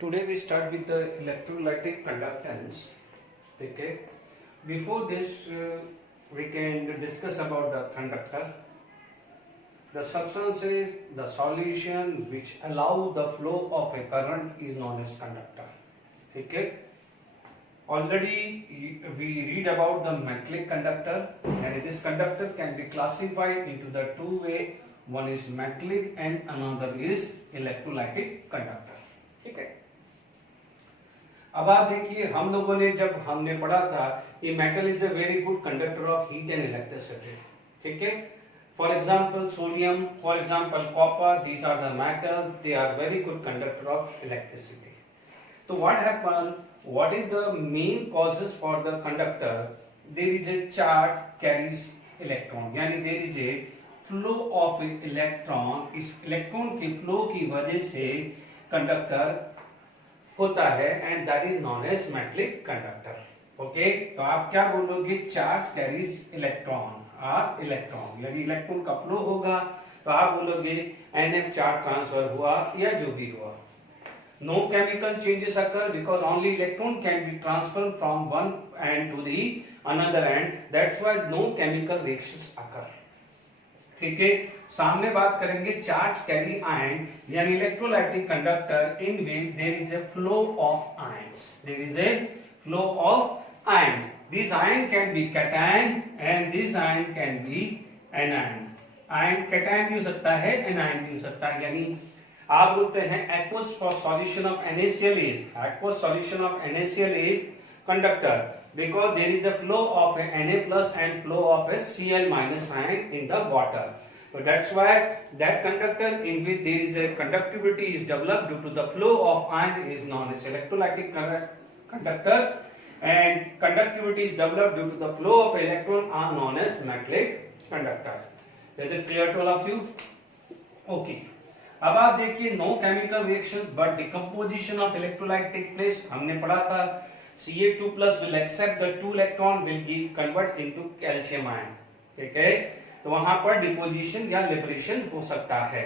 Today we start with the electrolytic conductance. Okay. Before this, we can discuss about the conductor. The substances, the solution which allow the flow of a current is known as conductor. Okay. Already we read about the metallic conductor, and this conductor can be classified into the two way. One is metallic and another is electrolytic conductor. ठीक है. अब आप देखिए, हम लोगों ने जब हमने पढ़ा था कि metal is a very good conductor of heat and electricity. ठीक है. For example sodium, for example copper, these are the metal, they are very good conductor of electricity. तो what happen, what is the main causes for the conductor? There is a charge carries electron, यानी there is a flow of electron. इस electron के flow की वजह से conductor होता है, and that is known as metallic conductor. Okay. तो आप क्या बोलोगे? चार्ज कैरीज इलेक्ट्रॉन और इलेक्ट्रॉन, यानी इलेक्ट्रॉन का फ्लो होगा तो आप बोलोगे NF चार्ज ट्रांसफर हुआ या जो भी हुआ. No chemical changes occur because only electron can be transfer from one end to the another end. That's why no chemical reactions occur. ठीक है. सामने बात करेंगे चार्ज कैरी आयन, यानी electrolytic conductor in which there is a flow of ions. There is a flow of ions. This ion can be cation and this ion can be anion. Ion cation भी हो सकता है, anion भी हो सकता है. यानी आप बोलते हैं aqueous for solution of NaCl is, aqueous solution of NaCl is conductor because there is a flow of a Na plus and flow of a Cl minus ion in the water. So that's why that conductor in which there is a conductivity is developed due to the flow of ion is known as electrolytic conductor, and conductivity is developed due to the flow of electron are known as metallic conductor. Is it clear to all of you? Okay. अब आप देखिए, no chemical reaction but decomposition of electrolyte take place. हमने पढ़ा था Ca2+ will accept the 2 electron will give convert into calcium ion. ठीक है. तो वहां पर डिपोजिशन या लिबरेशन हो सकता है.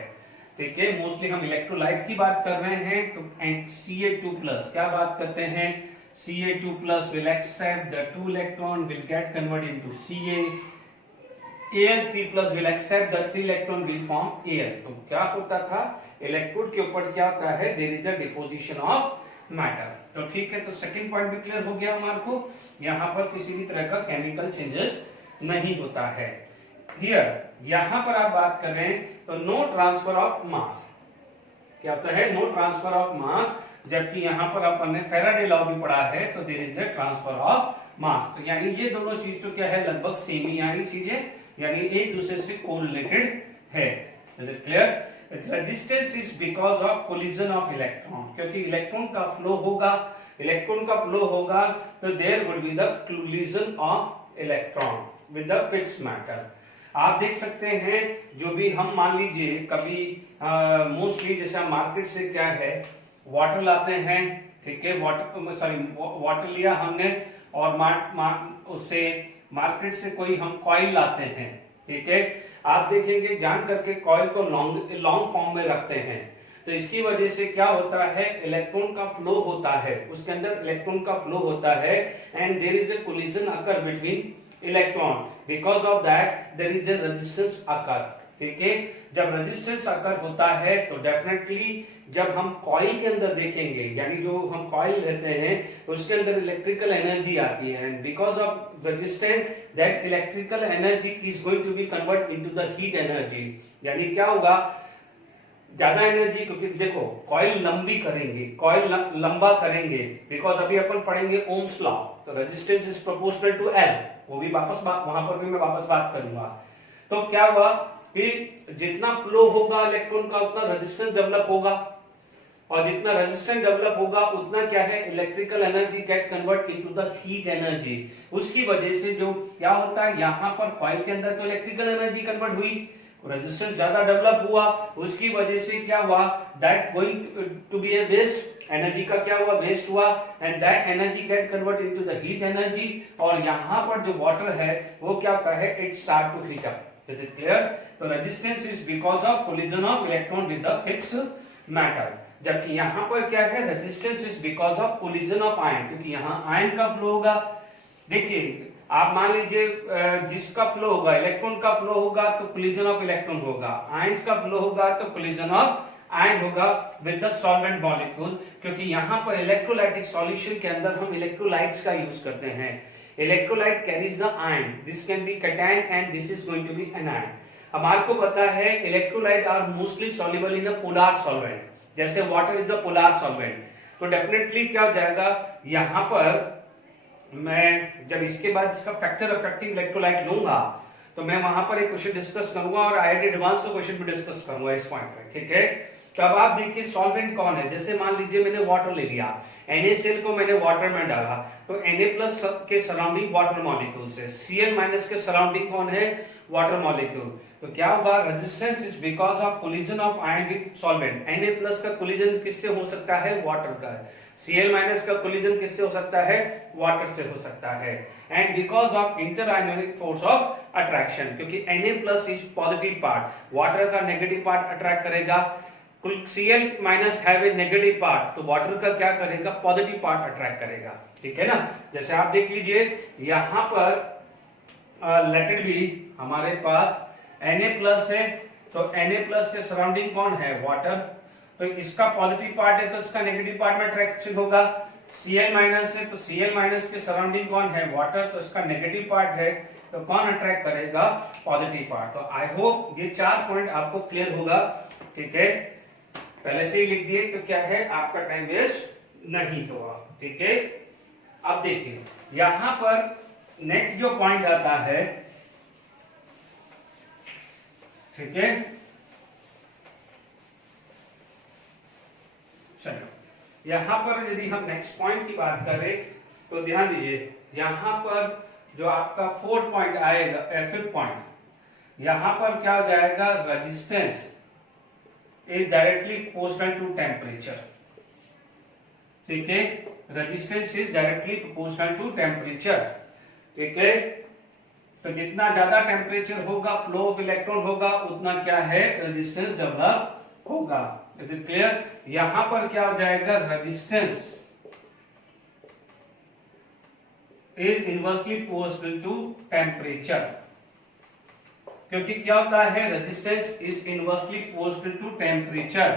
ठीक है. मोस्टली हम इलेक्ट्रोलाइट की बात कर रहे हैं, तो Ca2+ क्या बात करते हैं? Ca2+ will accept the 2 electron will get convert into Ca. Al3+ will accept the 3 electron will form Al. तो क्या होता था? इलेक्ट्रोड के ऊपर क्या होता है? There is a deposition of matter. तो ठीक है. तो सेकंड पॉइंट भी क्लियर हो गया हमारे को. यहाँ पर किसी भी तरह का केमिकल चेंजेस नहीं होता है. हियर यहाँ पर आप बात कर रहे हैं तो नो ट्रांसफर ऑफ मास. क्या होता है? No transfer of mass. जबकि यहाँ पर अपन ने फैराडे लॉ भी पढ़ा है, तो there is a transfer of mass. तो यानी ये दोनों चीज तो क्या है? लगभग सेम ही यानी चीजें, यानी एक दूसरे से कोरिलेटेड है. Is it clear? Resistance is because of collision of electron. क्योंकि इलेक्ट्रॉन का फ्लो होगा, इलेक्ट्रॉन का फ्लो होगा तो there will be the collision of electron with the fixed matter. आप देख सकते हैं, जो भी हम मान लीजिए कभी मोस्टली जैसा मार्केट से क्या है, वाटर लाते हैं. ठीक है. वाटर लिया हमने और उससे मार्केट से कोई हम कॉइल लाते हैं. ठीक है. आप देखेंगे जान करके कॉइल को लॉन्ग फॉर्म में रखते हैं. तो इसकी वजह से क्या होता है? इलेक्ट्रॉन का फ्लो होता है, उसके अंदर इलेक्ट्रॉन का फ्लो होता है, and there is a collision occur between electron. Because of that there is a resistance occur. ठीक है. जब रेजिस्टेंस अकर होता है तो डेफिनेटली जब हम कॉइल के अंदर देखेंगे, यानी जो हम कॉइल लेते हैं उसके अंदर इलेक्ट्रिकल एनर्जी आती है, and because of resistance that electrical energy is going to be convert into the heat energy. यानी क्या होगा? ज्यादा एनर्जी, क्योंकि देखो कॉइल लंबी करेंगे, कॉइल लंबा करेंगे, बिकॉज अभी अपन पढ़ेंगे ओम्स लॉ. तो resistance is proportional to L. वो भी वहां पर भी मैं वापस बात करूंगा. तो क्या हुआ कि जितना फ्लो होगा इलेक्ट्रॉन का उतना रेजिस्टेंस डेवलप होगा, और जितना रेजिस्टेंस डेवलप होगा उतना क्या है? Electrical energy get convert into the heat energy. उसकी वजह से जो क्या होता है, यहाँ पर कॉइल के अंदर तो इलेक्ट्रिकल एनर्जी कन्वर्ट हुई, रेजिस्टेंस ज्यादा डेवलप हुआ, उसकी वजह से क्या हुआ? That going to be a waste. Energy का क्या हुआ? वेस्ट हुआ, and that energy get convert into the heat energy. और यहाँ पर जो वाटर है वो क्या होता है? It start to heat up. Is it clear? तो resistance is because of collision of electron with the fixed matter. जबकि यहाँ पर क्या है, resistance is because of collision of ion, क्योंकि यहाँ आयन का फ्लो होगा। देखिए आप मान लीजिए जिसका फ्लो होगा, इलेक्ट्रॉन का फ्लो होगा तो कोलिजन ऑफ इलेक्ट्रॉन होगा, आयन का फ्लो होगा तो कोलिजन ऑफ आयन होगा विद द सॉल्वेंट मॉलिक्यूल, क्योंकि यहाँ पर इलेक्ट्रोलाइटिक सॉल्यूशन के अंदर हम इलेक्ट्रोलाइट्स का यूज करते हैं। Electrolyte carries the ion, this can be cation and this is going to be anion. हमारे को पता है electrolyte are mostly soluble in a polar solvent, जैसे water is a polar solvent, तो डेफिनेटली क्या हो जाएगा, यहाँ पर मैं जब इसके बाद इसका फैक्टर अफेक्टिंग इलेक्ट्रोलाइट लूंगा तो मैं वहां पर एक क्वेश्चन डिस्कस करूंगा और आईआईटी एडवांस का क्वेश्चन भी डिस्कस करूंगा इस पॉइंट पे, ठीक है। तो अब आप देखिए सॉल्वेंट कौन है, जैसे मान लीजिए मैंने वाटर ले लिया, NaCl को मैंने वाटर में डाला तो Na+ के सराउंडिंग वाटर मॉलिक्यूल्स है, Cl- के सराउंडिंग कौन है, वाटर मॉलिक्यूल, तो क्या होगा, resistance is because of collision of ion with solvent. Na+ का कोलिजन किससे हो सकता है, वाटर का, Cl- का कोलिजन किससे हो सकता है, वाटर से हो सकता है, and because of interionic force of attraction, क्योंकि Na+ is positive part, water का नेगेटिव पार्ट अट्रैक्ट करेगा, Cl- have a negative part, तो वाटर का क्या करेगा, पॉजिटिव पार्ट अट्रैक्ट करेगा, ठीक है ना। जैसे आप देख लीजिए यहां पर लेट इट बी हमारे पास Na+ है, तो Na+ के सराउंडिंग कौन है, वाटर, तो इसका पॉजिटिव पार्ट है तो इसका नेगेटिव पार्ट में अट्रैक्शन होगा। Cl- है तो Cl- के सराउंडिंग कौन है, वाटर, तो इसका नेगेटिव पार्ट है तो कौन अट्रैक्ट करेगा, पॉजिटिव पार्ट। तो आई होप ये 4 पॉइंट आपको क्लियर होगा, ठीक है, पहले से ही लिख दिए तो क्या है, आपका टाइम वेस्ट नहीं होगा, ठीक है। अब देखिए यहां पर नेक्स्ट जो पॉइंट आता है, ठीक है, चलो यहां पर यदि हम नेक्स्ट पॉइंट की बात करें तो ध्यान दीजिए यहां पर जो आपका 4th पॉइंट आएगा, 5th पॉइंट, यहां पर क्या हो जाएगा, resistance is directly proportional to temperature, ठीक है, resistance is directly proportional to temperature, ठीक है। तो जितना ज्यादा टेम्परेचर होगा, फ्लो ऑफ इलेक्ट्रॉन होगा, उतना क्या है, रेजिस्टेंस डेवलप होगा। इज इट क्लियर, यहां पर क्या हो जाएगा, resistance is inversely proportional to temperature, क्योंकि क्या होता है, resistance is inversely proportional to temperature,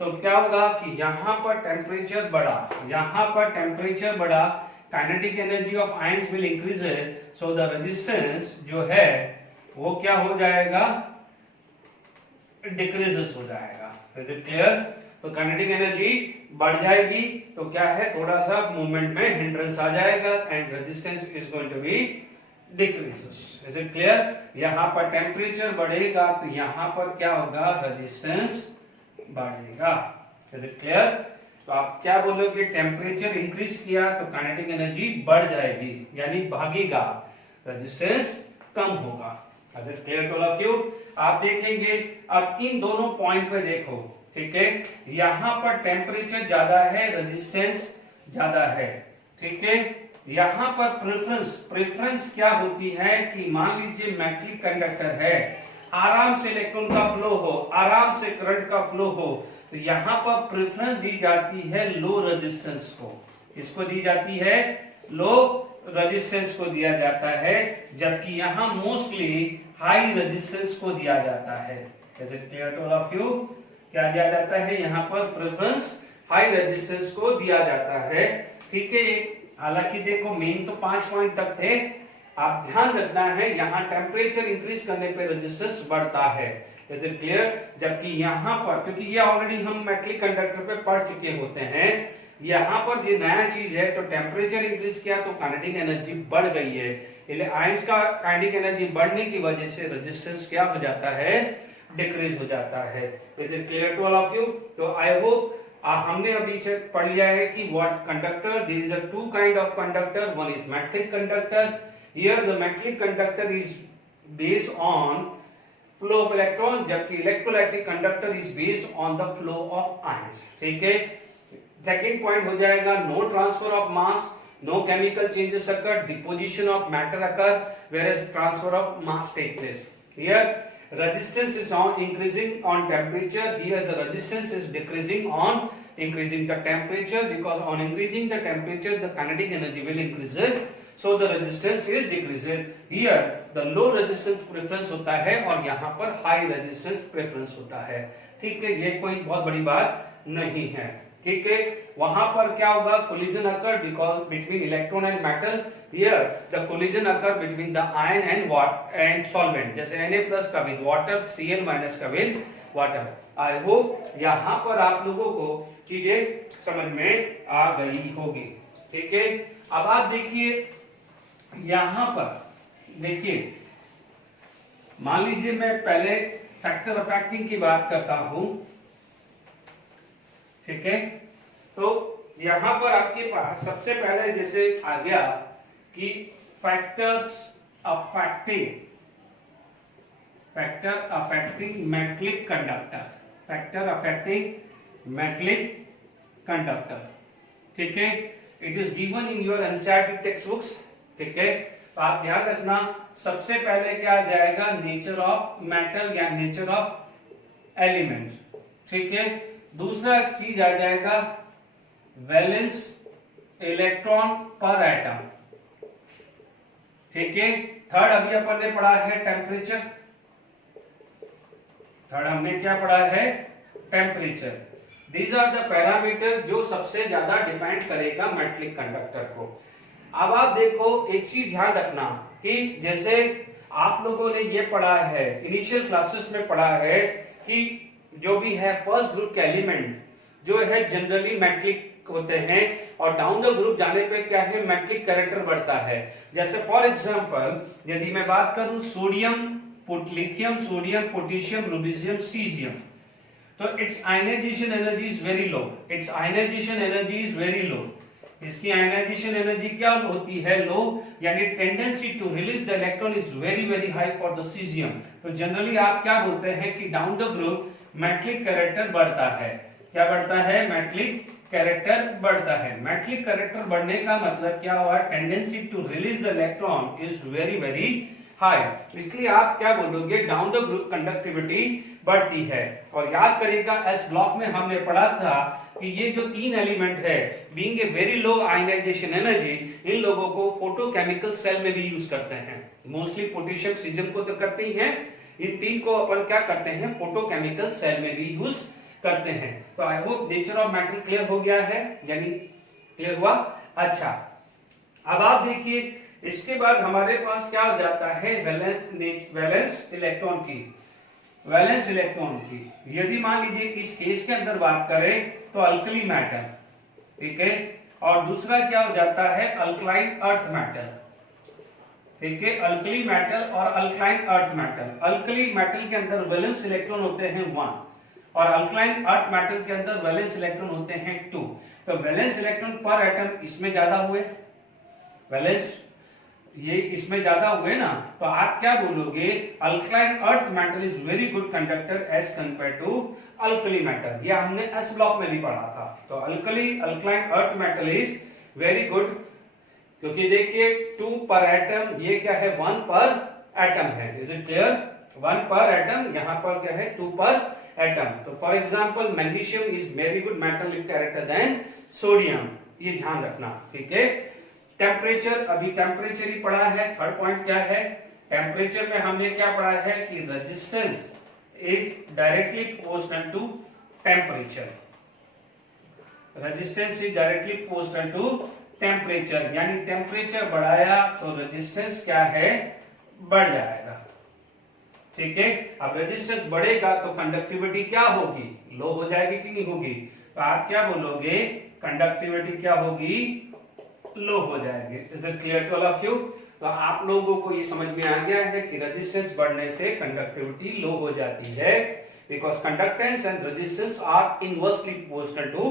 तो क्या होगा कि यहां पर टेम्परेचर बढ़ा, यहां पर टेम्परेचर बढ़ा, kinetic energy of ions will increase, so the resistance जो है वो क्या हो जाएगा, डिक्रीजेस हो जाएगा। इज इट क्लियर, तो काइनेटिक एनर्जी बढ़ जाएगी तो क्या है, थोड़ा सा मूवमेंट में हिंड्रेंस आ जाएगा and resistance is going to be decreases. Is it clear, यहां पर टेम्परेचर बढ़ेगा तो यहां पर क्या होगा, रेजिस्टेंस बढ़ेगा। इज इट क्लियर, तो आप क्या बोलोगे, टेम्परेचर इंक्रीज किया तो काइनेटिक एनर्जी बढ़ जाएगी, यानी भागेगा, रेजिस्टेंस कम होगा। Is it clear to all of you, आप देखेंगे अब इन दोनों पॉइंट पे देखो, ठीक है, यहां पर टेम्परेचर ज्यादा है, रेजिस्टेंस ज्यादा है, ठीक है। यहां पर प्रेफरेंस क्या होती है कि मान लीजिए मेटलिक कंडक्टर है, आराम से इलेक्ट्रॉन का फ्लो हो, आराम से करंट का फ्लो हो, तो यहां पर प्रेफरेंस दी जाती है लो रेजिस्टेंस को, इसको दी जाती है लो रेजिस्टेंस को दिया जाता है, जबकि यहां मोस्टली हाई रेजिस्टेंस को दिया जाता है। Is it clear to all of you, क्या दिया जाता है, यहां पर प्रेफरेंस हाई रेजिस्टेंस को दिया जाता है, ठीक है। हालांकि देखो मेन तो 5 पॉइंट तक थे, आप ध्यान रखना है यहां टेम्परेचर इंक्रीज करने पे रेजिस्टेंस बढ़ता है। इज इट क्लियर, जबकि यहां पर, क्योंकि ये ऑलरेडी हम मेटलिक कंडक्टर पे पढ़ चुके होते हैं, यहां पर ये नया चीज है, तो टेम्परेचर इंक्रीज किया तो काइनेटिक एनर्जी बढ़ गई है, इसलिए आयंस का काइनेटिक एनर्जी बढ़ने की वजह से रेजिस्टेंस क्या हो जाता है, डिक्रीज हो जाता है। Is it clear to all of you, तो आई होप हमने अभी पढ़ लिया है कि what conductor, there is a 2 kind of conductor, one is metallic conductor, here the metallic conductor is based on flow of electron, जबकि electrolytic conductor is based on the flow of ions, ठीक है। Second point हो जाएगा, no transfer of mass, no chemical changes occur, deposition of matter occur, whereas transfer of mass take place. Here resistance is on increasing on temperature, here the resistance is decreasing on increasing the temperature, because on increasing the temperature the kinetic energy will increase, so the resistance is decreased. Here the low resistance preference होता है और यहाँ पर high resistance preference होता है, ठीक है, ये कोई बहुत बड़ी बात नहीं है, ठीक है। वहां पर क्या होगा, collision occur because between electron and metal, here the collision occur between the ion and solvent, जैसे Na+ का with water, Cl- का with water। आई होप यहाँ पर आप लोगों को चीजें समझ में आ गई होगी, ठीक है। अब आप देखिए यहाँ पर देखिए, मान लीजिए मैं पहले फैक्टर ऑफ एक्टिंग की बात करता हूं, ठीक है। तो यहां पर आपके पास सबसे पहले जैसे आ गया कि factor affecting metallic conductor, factor affecting metallic conductor, ठीक है। It is given in your NCERT text books, ठीक है। तो आप ध्यान रखना, सबसे पहले क्या आ जाएगा, नेचर ऑफ मेटल या नेचर ऑफ एलिमेंट, ठीक है। दूसरा चीज आ जाएगा वैलेंस इलेक्ट्रॉन पर एटम, ठीक है। थर्ड अभी अपन ने पढ़ा है टेम्परेचर, थर्ड हमने क्या पढ़ा है, temperature. These are the parameter जो सबसे ज्यादा डिपेंड करेगा मेटलिक कंडक्टर को। अब आप देखो एक चीज ध्यान रखना कि जैसे आप लोगों ने ये पढ़ा है, इनिशियल क्लासेस में पढ़ा है कि जो भी है फर्स्ट ग्रुप के एलिमेंट जो है जनरली मेटलिक होते हैं, और डाउन द ग्रुप जाने पे क्या है, मेटलिक कैरेक्टर बढ़ता है। जैसे फॉर एग्जांपल यदि मैं बात करूं sodium, lithium, sodium, potassium, rubidium, caesium, तो its ionisation energy is very low, its ionisation energy is very low. इसकी आयनाइजेशन एनर्जी क्या होती है, लो, यानी tendency to release the electron is very very high for the caesium. तो generally आप क्या बोलते हैं कि down the group metallic character बढ़ता है। क्या बढ़ता है, मेटलिक कैरेक्टर बढ़ता है। मेटलिक कैरेक्टर बढ़ने का मतलब क्या हुआ, tendency to release the electron is very very high, इसलिए आप क्या बोलोगे, डाउन द ग्रुप कंडक्टिविटी बढ़ती है। और याद करिएगा एस ब्लॉक में हमने पढ़ा था कि ये जो तीन एलिमेंट है, being a very low ionisation energy, इन लोगों को फोटोकेमिकल सेल में भी यूज करते हैं। मोस्टली पोटेशियम, सीजियम को तो करते ही हैं, इन तीन को अपन क्या करते हैं, फोटोकेमिकल सेल में भी यूज करते हैं। तो I hope nature of matter clear हो गया है, यानी क्लियर हुआ। अच्छा, अब आप देखिए इसके बाद हमारे पास क्या हो जाता है, वैलेंस इलेक्ट्रॉन की, वैलेंस इलेक्ट्रॉन की। यदि मान लीजिए इस केस के अंदर बात करें तो अल्कली मेटल, ठीक है, और दूसरा क्या हो जाता है, अल्कलाइन अर्थ मेटल, ठीक है। अल्कली मेटल और alkaline earth metal. Alkali metal के अंदर वैलेंस इलेक्ट्रॉन होते हैं 1 और अल्कलाइन अर्थ मेटल के अंदर वैलेंस इलेक्ट्रॉन होते हैं 2। तो वैलेंस इलेक्ट्रॉन पर एटम इसमें ज्यादा हुए, वैलेंस ये इसमें ज्यादा हुए ना, तो आप क्या बोलोगे, alkaline earth metal is very good conductor as compare to alkali metal. ये हमने एस ब्लॉक में भी पढ़ा था। तो alkaline earth metal is very good, क्योंकि देखिए 2 पर एटम, ये क्या है 1 पर एटम है। इज इट क्लियर, 1 पर एटम, यहां पर क्या है 2 पर एटम। तो for example magnesium is very good metal character than sodium, ये ध्यान रखना, ठीक है। टेम्परेचर, अभी टेम्परेचर ही पढ़ा है। थर्ड पॉइंट क्या है, टेम्परेचर में हमने क्या पढ़ा है कि resistance is directly proportional to temperature, resistance is directly proportional to temperature, यानी टेम्परेचर बढ़ाया तो रेजिस्टेंस क्या है, बढ़ जाएगा, ठीक है। अब रेजिस्टेंस बढ़ेगा तो कंडक्टिविटी क्या होगी, लो हो जाएगी कि नहीं होगी। तो आप क्या बोलोगे, कंडक्टिविटी क्या होगी, लो हो जाएगी। Is it clear to all of you. तो आप लोगों को ये समझ में आ गया है कि रेजिस्टेंस बढ़ने से कंडक्टिविटी लो हो जाती है, because conductance and resistance are inversely proportional to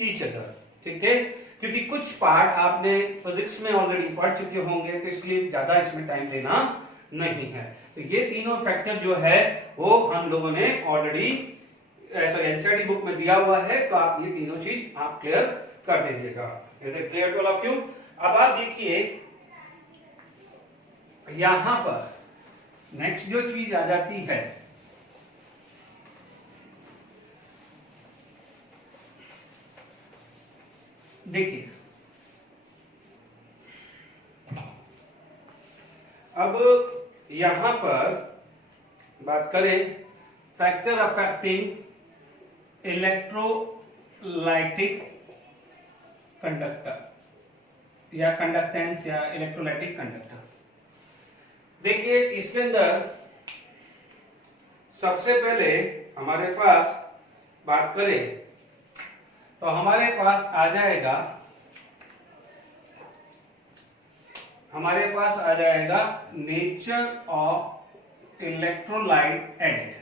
each other, ठीक है। क्योंकि कुछ पार्ट आपने फिजिक्स में ऑलरेडी पढ़ चुके होंगे, तो इसलिए ज्यादा इसमें टाइम लेना नहीं है। तो ये तीनों फैक्टर जो है वो हम लोगों ने ऑलरेडी एनसीईआरटी बुक में दिया हुआ है, तो आप ये तीनों चीज आप क्लियर कर दीजिएगा। Is it clear to all of you. अब आप देखिए यहां पर नेक्स्ट जो चीज आ जाती है देखिए अब यहां पर बात करें फैक्टर अफेक्टिंग इलेक्ट्रोलाइटिक कंडक्टर या कंडक्टेंस या इलेक्ट्रोलाइटिक कंडक्टर। देखिए इसके अंदर सबसे पहले हमारे पास बात करें तो हमारे पास आ जाएगा nature of electrolyte added.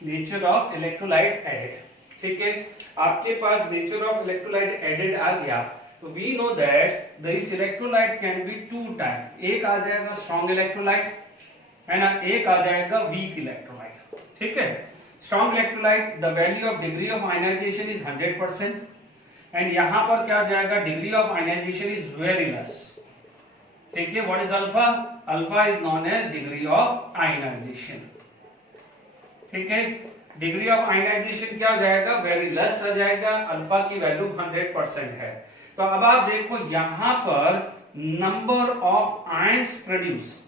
Nature of electrolyte added, ठीक है। आपके पास नेचर ऑफ इलेक्ट्रोलाइट एडेड आ गया तो we know that this electrolyte can be two type. एक आ जाएगा स्ट्रॉन्ग इलेक्ट्रोलाइट है ना, एक आ जाएगा वीक इलेक्ट्रोलाइट, ठीक है। Strong electrolyte the value of degree of ionisation is 100% and यहां पर क्या आ जाएगा degree of ionisation is very less, ठीक है। What is alpha? Alpha is known as degree of ionisation, ठीक है। डिग्री ऑफ आयनाइजेशन क्या हो जाएगा? वेरी लेस आ जाएगा। अल्फा की वैल्यू 100% है। तो अब आप देखो यहां पर नंबर ऑफ आयंस प्रोड्यूस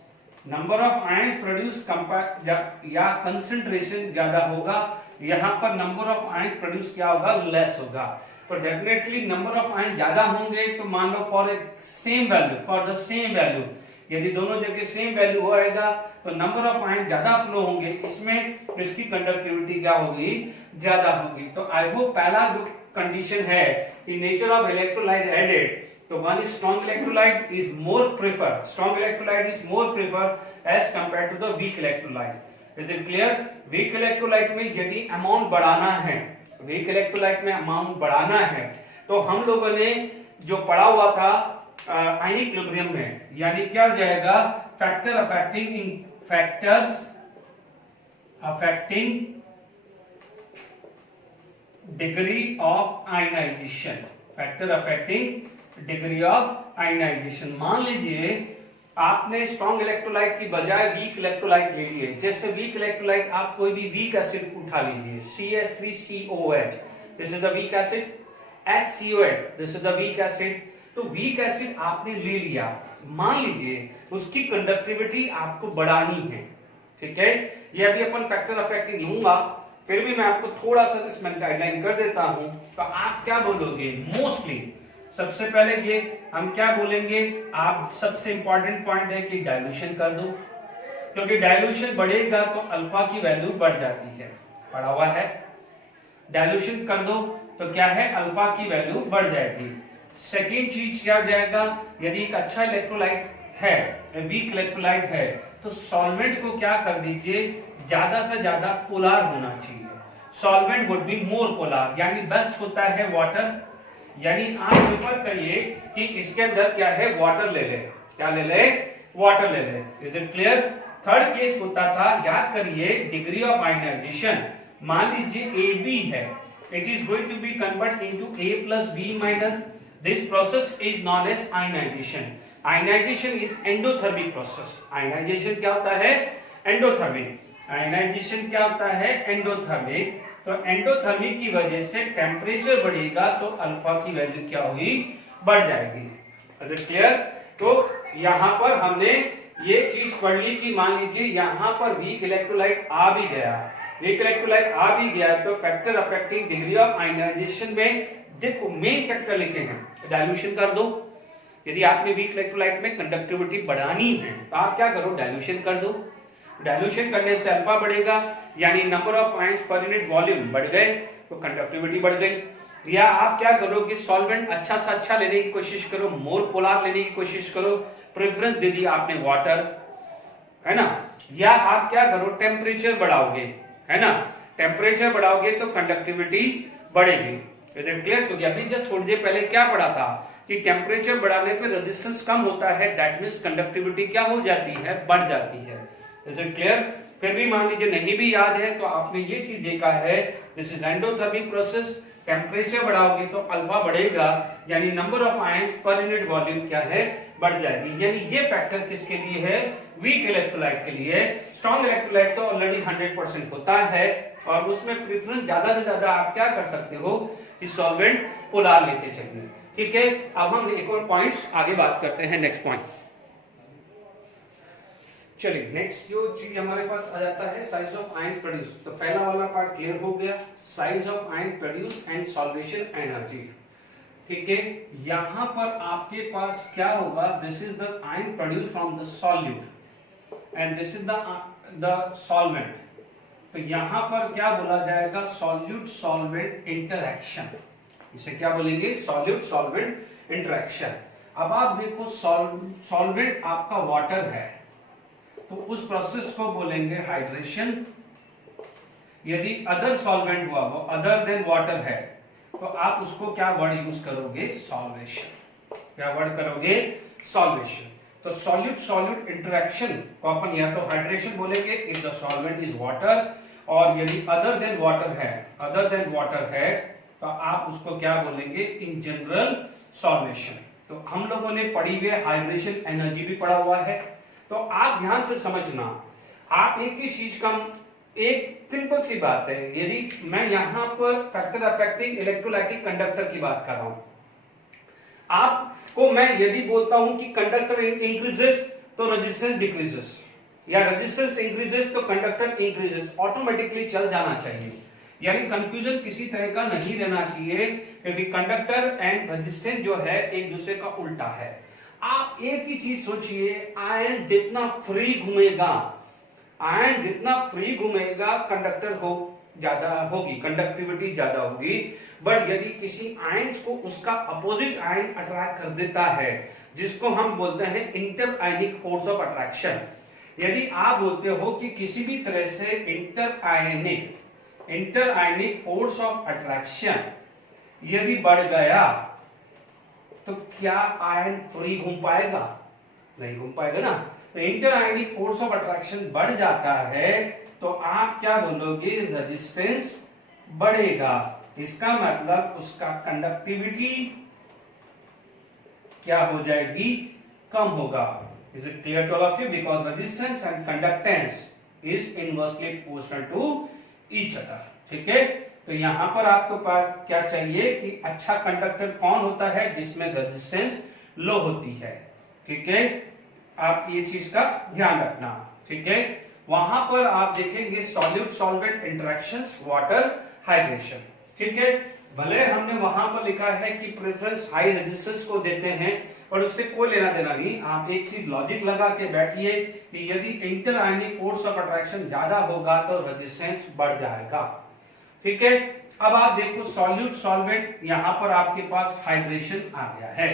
या कंसंट्रेशन ज्यादा होगा, यहां पर नंबर ऑफ आयंस प्रोड्यूस क्या होगा? लेस होगा। तो डेफिनेटली नंबर ऑफ आयंस ज्यादा होंगे तो मान लो फॉर द सेम वैल्यू यदि दोनों जगह सेम वैल्यू होएगा तो नंबर ऑफ आयन ज्यादा फ्लो होंगे, इसमें इसकी कंडक्टिविटी क्या होगी? ज्यादा होगी। तो आई होप पहला जो कंडीशन है कि नेचर ऑफ इलेक्ट्रोलाइट एडेड, तो one strong electrolyte is more prefer as compare to the weak electrolyte. Is it clear? Weak electrolyte में यदि अमाउंट बढ़ाना है, तो हम लोगों ने जो पढ़ा हुआ था आयनिक इक्विलिब्रियम में, यानी क्या हो जाएगा? Factors affecting degree of ionisation. मान लीजिए आपने स्ट्रॉन्ग इलेक्ट्रोलाइट की बजाय वीक इलेक्ट्रोलाइट ले लिए। जैसे वीक इलेक्ट्रोलाइट आप कोई भी वीक एसिड उठा लीजिए, CH3COH, this is the weak acid, HCOH, this is the weak acid. तो वीक एसिड आपने ले लिया, मान लीजिए उसकी कंडक्टिविटी आपको बढ़ानी है, ठीक है। ये अभी अपन फैक्टर अफेक्टिंग लूंगा, फिर भी मैं आपको थोड़ा सा इसमें गाइडलाइन कर देता हूं। तो आप क्या बोलोगे? मोस्टली सबसे पहले ये हम क्या बोलेंगे? आप सबसे इंपॉर्टेंट पॉइंट है कि डाइल्यूशन कर दो, क्योंकि डाइल्यूशन बढ़ेगा तो अल्फा की वैल्यू बढ़ जाती है, पढ़ा हुआ है। डाइल्यूशन कर दो तो क्या है? अल्फा की वैल्यू बढ़ जाएगी। सेकेंड चीज क्या जाएगा? यदि एक अच्छा इलेक्ट्रोलाइट है, वीक इलेक्ट्रोलाइट है, तो सॉल्वेंट को क्या कर दीजिए? ज्यादा से ज्यादा पोलर होना चाहिए। Solvent would be more polar, यानी बेस्ट होता है वाटर। यानी आप प्रेफर करिए कि इसके अंदर क्या है? वाटर ले ले। क्या ले ले? वाटर ले ले। Is it clear? Third case होता था, याद करिए, डिग्री ऑफ आयनाइजेशन। मान लीजिए AB है, it is going to be convert into A plus B minus. This process is known as ionization. Ionization is endothermic process. Ionization क्या होता है? Endothermic. Ionization क्या होता है? Endothermic. तो एंडोथर्मिक की वजह से टेम्परेचर बढ़ेगा तो अल्फा की वैल्यू क्या होगी? बढ़ जाएगी। Is it clear? तो यहाँ पर हमने ये चीज पढ़ ली कि मान लीजिए यहाँ पर वीक इलेक्ट्रोलाइट आ भी गया, तो factor affecting degree of ionisation में देखो मेन फैक्टर लिखे हैं, डाइल्यूशन कर दो। यदि आपने वीक इलेक्ट्रोलाइट में कंडक्टिविटी बढ़ानी है तो आप क्या करो? डाइल्यूशन कर दो। डाइल्यूशन करने से अल्फा बढ़ेगा, यानी number of ions per unit volume बढ़ गए तो कंडक्टिविटी बढ़ गई। या आप क्या करो कि सॉल्वेंट अच्छा से अच्छा लेने की कोशिश करो, मोर पोलर लेने की कोशिश करो, प्रेफरेंस दे दी आपने वाटर, है ना। या आप क्या करो? टेम्परेचर बढ़ाओगे, है ना। टेम्परेचर बढ़ाओगे तो कंडक्टिविटी बढ़ेगी। Is it clear? क्योंकि अभी जस्ट थोड़ी देर पहले क्या पढ़ा था कि टेम्परेचर बढ़ाने पे रेजिस्टेंस कम होता है, दैट मींस कंडक्टिविटी क्या हो जाती है? बढ़ जाती है। Is it clear? फिर भी मान लीजिए नहीं भी याद है तो आपने ये चीज देखा है, this is endothermic process, temperature बढ़ाओगे तो अल्फा बढ़ेगा, यानी number of ions per unit volume क्या है, बढ़ जाएगी। यानी ये फैक्टर किसके लिए है, वीक इलेक्ट्रोलाइट के लिए। स्ट्रॉन्ग इलेक्ट्रोलाइट तो ऑलरेडी 100% होता है और उसमें प्रेफरेंस ज्यादा से ज्यादा आप क्या कर सकते हो कि सॉल्वेंट पोलर लेके चलिए। ठीक है, अब हम एक और पॉइंट्स आगे बात करते हैं, नेक्स्ट पॉइंट। चलिए नेक्स्ट जो चीज हमारे पास आ जाता है साइज ऑफ आयंस प्रोड्यूस। तो पहला वाला पार्ट क्लियर हो गया, size of ion produce and solvation energy. ठीक है, यहां पर आपके पास क्या होगा, this is the ion produce from the solute and this is the solvent. तो यहां पर क्या बोला जाएगा, सॉल्यूट सॉल्वेंट इंटरैक्शन। इसे क्या बोलेंगे, सॉल्यूट सॉल्वेंट इंटरैक्शन। अब आप देखो सॉल्वेंट आपका वाटर है तो उस प्रोसेस को बोलेंगे हाइड्रेशन। यदि अदर सॉल्वेंट हुआ, वो अदर देन वाटर है, तो आप उसको क्या वर्ड यूज करोगे, सॉल्वेशन। क्या वर्ड करोगे, सॉल्वेशन। तो सॉल्यूट सॉल्यूट इंटरैक्शन को अपन या तो हाइड्रेशन बोलेंगे if the solvent is water, और यदि अदर देन वाटर है तो आप उसको क्या बोलेंगे, इन जनरल सॉल्वेशन। तो हम लोगों ने पढ़ी हुई हाइड्रेशन एनर्जी भी पढ़ा हुआ है। तो आप ध्यान से समझना, आप एक ही चीज का, एक सिंपल सी बात है, यदि मैं यहां पर फैक्टर अफेक्टिंग इलेक्ट्रोलाइटिक कंडक्टर की बात कर रहा हूं, आपको मैं यदि बोलता हूं कि कंडक्टर इंक्रीजेस तो रेजिस्टेंस डिक्रीजेस, या रेजिस्टेंस इंक्रीजेस तो कंडक्टर इंक्रीजेस, ऑटोमेटिकली चल जाना चाहिए। यानी कंफ्यूजन किसी तरह का नहीं रहना चाहिए, क्योंकि कंडक्टर एंड रेजिस्टेंस जो है एक दूसरे का उल्टा है। आप एक ही चीज सोचिए, आयन जितना फ्री घूमेगा कंडक्टर हो ज्यादा होगी, कंडक्टिविटी ज्यादा होगी। बट यदि किसी आयन को उसका अपोजिट आयन अट्रैक्ट कर देता है, जिसको हम बोलते हैं inter ionic force of attraction. यदि आप बोलते हो कि किसी भी तरह से inter ionic force of attraction यदि बढ़ गया तो क्या आयन फ्री घूम पाएगा, नहीं घूम पाएगा ना। तो inter ionic force of attraction बढ़ जाता है तो आप क्या बोलोगे, रेजिस्टेंस बढ़ेगा। इसका मतलब उसका कंडक्टिविटी क्या हो जाएगी, कम होगा। Is it clear to all of you, because resistance and conductance is inversely proportional to each other. ठीक है, तो यहां पर आपको पास क्या चाहिए कि अच्छा कंडक्टर कौन होता है, जिसमें रेजिस्टेंस लो होती है। ठीक है, आप ये चीज का ध्यान रखना। ठीक है, वहां पर आप देखेंगे solute solvent interactions, water hydration. ठीक है, भले हमने वहां पर लिखा है कि प्रेफरेंस हाई रेजिस्टेंस को देते हैं, पर उससे कोई लेना देना नहीं। आप एक चीज लॉजिक लगा के बैठिए कि यदि inter ionic force of attraction ज्यादा होगा तो रेजिस्टेंस बढ़ जाएगा। ठीक है, अब आप देखो सॉल्यूट सॉल्वेंट, यहां पर आपके पास हाइड्रेशन आ गया है।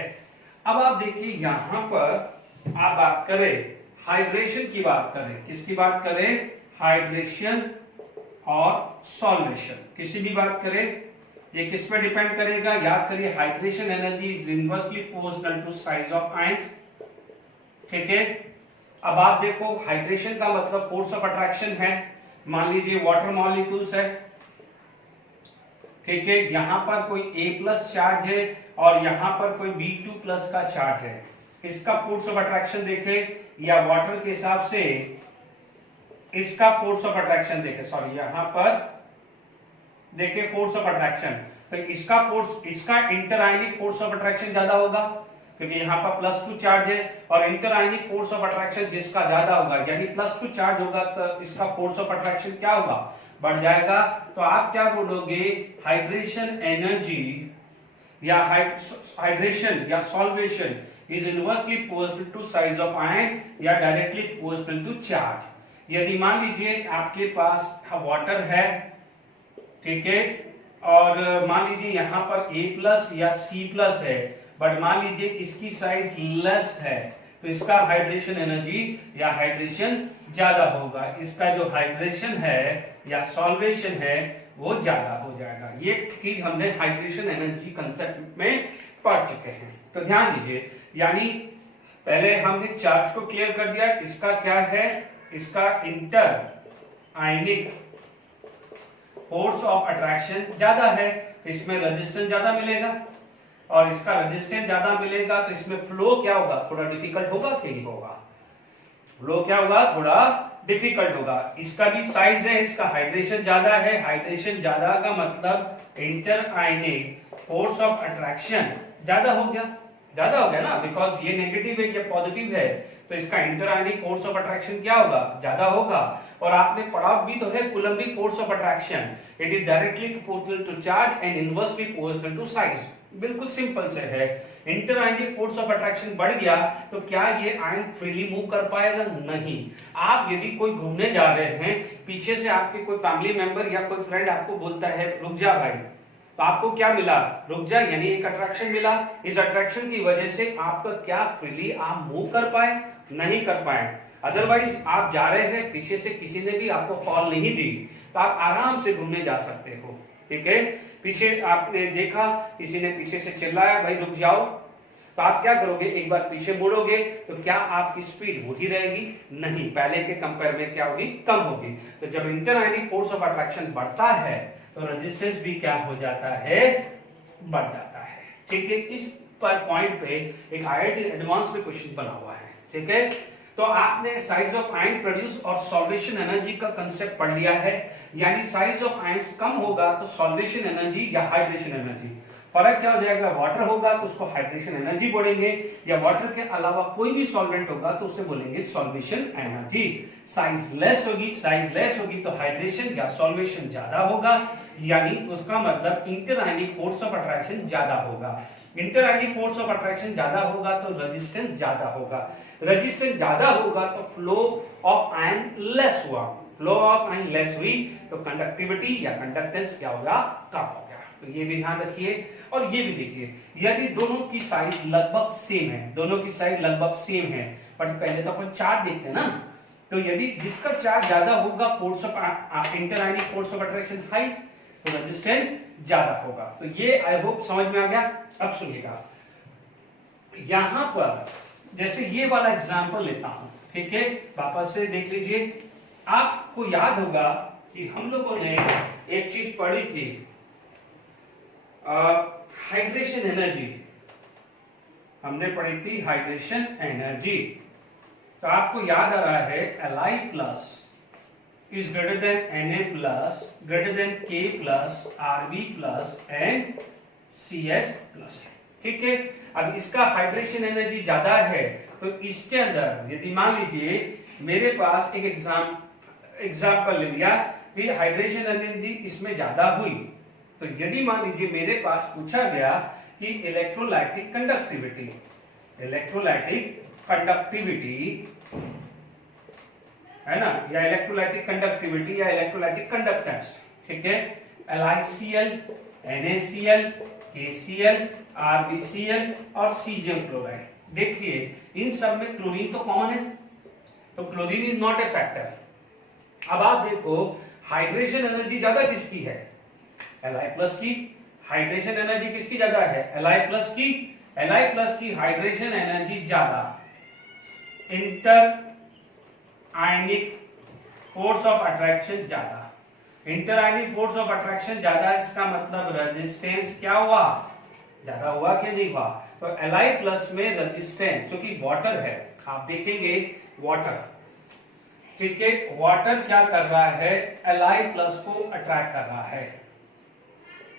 अब आप देखिए यहां पर आप बात करें हाइड्रेशन की बात करें, किसकी बात करें, हाइड्रेशन और सॉल्वेशन, किसी भी बात करें, ये किस पे डिपेंड करेगा, याद करिए hydration energy is inversely proportional to size of ions. ठीक है, अब आप देखो हाइड्रेशन का मतलब फोर्स ऑफ अट्रैक्शन है। मान लीजिए वाटर मॉलिक्यूल्स है, ठीक है, यहां पर कोई A+ चार्ज है और यहां पर कोई B2+ का चार्ज है। इसका फोर्स ऑफ अट्रैक्शन देखे या वाटर के हिसाब से इसका फोर्स ऑफ अट्रैक्शन देखे, सॉरी यहां पर देखे फोर्स ऑफ अट्रैक्शन, तो इसका inter ionic force of attraction ज्यादा होगा, क्योंकि यहाँ पर +2 चार्ज है, और inter ionic force of attraction जिसका ज्यादा होगा, यानी +2 चार्ज होगा, तो इसका फोर्स ऑफ अट्रैक्शन क्या होगा, बढ़ जाएगा। तो आप क्या बोलोगे, हाइड्रेशन एनर्जी या हाइड्रेशन या solvation is inversely proportional to size of ion या डायरेक्टली प्रोपोर्शनल टू चार्ज। यदि मान लीजिए आपके पास वाटर है, ठीक है, और मान लीजिए यहां पर A+ या C+ है, बट मान लीजिए इसकी साइज लेस है, तो इसका हाइड्रेशन एनर्जी या हाइड्रेशन ज्यादा होगा, इसका जो हाइड्रेशन है या सॉल्वेशन है वो ज्यादा हो जाएगा। ये चीज हमने हाइड्रेशन एनर्जी कंसेप्ट में पढ़ चुके हैं, तो ध्यान दीजिए। यानी पहले हमने चार्ज को क्लियर कर दिया, इसका क्या है, इसका inter ionic force of attraction ज्यादा है, इसमें रेजिस्टेंस ज्यादा मिलेगा, और इसका रेजिस्टेंस ज्यादा मिलेगा तो इसमें फ्लो क्या होगा, थोड़ा डिफिकल्ट होगा कि नहीं होगा, फ्लो क्या होगा, थोड़ा डिफिकल्ट होगा। इसका भी साइज है, इसका हाइड्रेशन ज्यादा है, हाइड्रेशन ज्यादा का मतलब inter ionic force of attraction ज्यादा हो गया, ज्यादा हो गया ना, बिकॉज ये नेगेटिव है ये पॉजिटिव है, तो इसका inter ionic force of attraction क्या होगा, ज्यादा होगा। और आपने पढ़ा भी तो है coulombic force of attraction, it is directly proportional to charge and inversely proportional to size. बिल्कुल सिंपल से है, inter ionic force of attraction बढ़ गया तो क्या ये आयन फ्रीली मूव कर पाएगा, नहीं। आप यदि कोई घूमने जा रहे हैं, पीछे से आपके कोई फैमिली मेंबर या कोई फ्रेंड आपको बोलता है रुक जा भाई, तो आपको क्या मिला, रुक जा, यानी एक अट्रैक्शन मिला। इस अट्रैक्शन की वजह से आपका क्या फ्रीली आप मूव कर पाए, नहीं कर पाए। अदरवाइज आप जा रहे हैं, पीछे से किसी ने भी आपको कॉल नहीं दी तो आप आराम से घूमने जा सकते हो, ठीक है। पीछे आपने देखा किसी ने पीछे से चिल्लाया भाई रुक जाओ, तो आप क्या करोगे, एक बार पीछे मुड़ोगे तो क्या आपकी स्पीड वही रहेगी, नहीं, पहले के कंपेयर में क्या होगी, कम होगी। तो जब inter ionic force of attraction बढ़ता है तो रेजिस्टेंस भी क्या हो जाता है, बढ़ जाता है, ठीक है। इस पर पॉइंट पे एक आईआईटी एडवांस में क्वेश्चन बना हुआ है, ठीक है। तो आपने साइज ऑफ आयन प्रोड्यूस और सॉल्वेशन एनर्जी का कंसेप्ट पढ़ लिया है, यानी साइज ऑफ आयंस कम होगा तो सॉल्वेशन एनर्जी या हाइड्रेशन एनर्जी, फर्क क्या हो जाएगा, वाटर होगा तो उसको हाइड्रेशन एनर्जी बोलेंगे, या वाटर के अलावा कोई भी सॉल्वेंट होगा तो उसे बोलेंगे सॉल्वेशन एनर्जी। साइज लेस होगी तो हाइड्रेशन या सॉल्वेशन ज्यादा होगा, यानी उसका मतलब inter ionic force of attraction ज्यादा होगा। Inter ionic force of attraction ज्यादा होगा तो रेजिस्टेंस ज्यादा होगा, रेजिस्टेंस ज्यादा होगा तो फ्लो ऑफ आयन लेस हुआ, फ्लो ऑफ आयन लेस हुई तो कंडक्टिविटी या कंडक्टेंस क्या होगा, कम हो गया। तो ये भी ध्यान रखिए। और ये भी देखिए, यदि दोनों की साइज लगभग सेम है, दोनों की साइज लगभग सेम है, बट पहले तो अपन चार्ज देखते हैं ना, तो यदि जिसका चार्ज ज्यादा होगा, force of inter ionic force of attraction high, तो रेजिस्टेंस ज्यादा होगा। तो ये आई होप समझ में आ गया। अब सुनिएगा, यहां पर जैसे ये वाला एग्जांपल लेता हूं, ठीक है, वापस से देख लीजिए। आपको याद होगा कि हम लोगों ने एक चीज पढ़ी थी, हाइड्रेशन एनर्जी, हमने पढ़ी थी हाइड्रेशन एनर्जी। तो आपको याद आ रहा है Li plus is greater than Na plus greater than K plus Rb plus and Cs plus, ठीक है। अब इसका हाइड्रेशन एनर्जी ज्यादा है तो इसके अंदर यदि मान लीजिए मेरे पास एक एग्जाम्पल ले लिया कि हाइड्रेशन एनर्जी इसमें ज्यादा हुई, तो यदि मान लीजिए मेरे पास पूछा गया कि इलेक्ट्रोलाइटिक कंडक्टिविटी है ना, या इलेक्ट्रोलाइटिक कंडक्टिविटी या इलेक्ट्रोलाइटिक कंडक्टेंस, ठीक है, LiCl, NaCl, KCl, RbCl और सीजियम क्लोराइड। देखिए इन सब में क्लोरीन तो कॉमन है, तो chlorine is not a factor. अब आप देखो हाइड्रेशन एनर्जी ज्यादा किसकी है, Li प्लस की। हाइड्रेशन एनर्जी किसकी ज्यादा है, Li प्लस की हाइड्रेशन एनर्जी ज्यादा, inter ionic force of attraction ज्यादा, inter ionic force of attraction ज्यादा, इसका मतलब रेजिस्टेंस क्या हुआ, ज्यादा हुआ कि नहीं हुआ। तो Li प्लस में रेजिस्टेंस, क्योंकि वाटर है, आप देखेंगे वाटर, ठीक है, वाटर क्या कर रहा है, Li प्लस को अट्रैक्ट कर रहा है,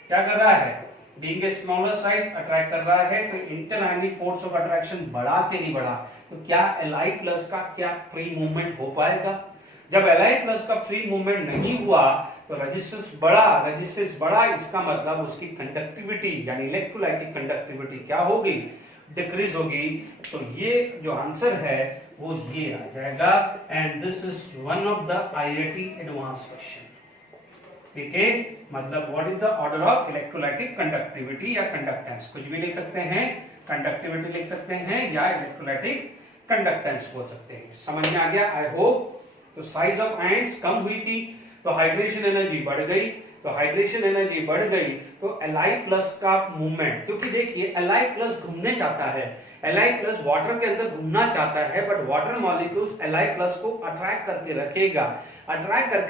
क्या कर रहा है, being a smaller size attract कर रहा है। तो inter ionic force of attraction बढ़ा के नहीं बढ़ा, तो क्या Li प्लस का क्या फ्री मूवमेंट हो पाएगा। जब Li प्लस का फ्री मूवमेंट नहीं हुआ तो रेजिस्टेंस बढ़ा, इसका मतलब उसकी कंडक्टिविटी यानी इलेक्ट्रोलाइटिक कंडक्टिविटी क्या होगी, डिक्रीज होगी। तो ये जो आंसर है वो ये आ जाएगा, and this is one of the IIT advance question, ठीक है। मतलब what is the order of electrolytic conductivity या कंडक्टेंस, कुछ भी लिख सकते हैं, कंडक्टिविटी लिख सकते हैं या इलेक्ट्रोलाइटिक कंडक्टेंस बोल सकते हैं। समझ में आ गया आई होप। तो साइज ऑफ आयंस कम हुई थी तो तो हाइड्रेशन एनर्जी बढ़ गई, तो हाइड्रेशन एनर्जी बढ़ गई तो Li+ का मूवमेंट, क्योंकि देखिए Li+ घूमने चाहता है, Li+ वाटर के अंदर घूमना चाहता है, बट वाटर मॉलिक्यूल्स Li+ को अट्रैक्ट करके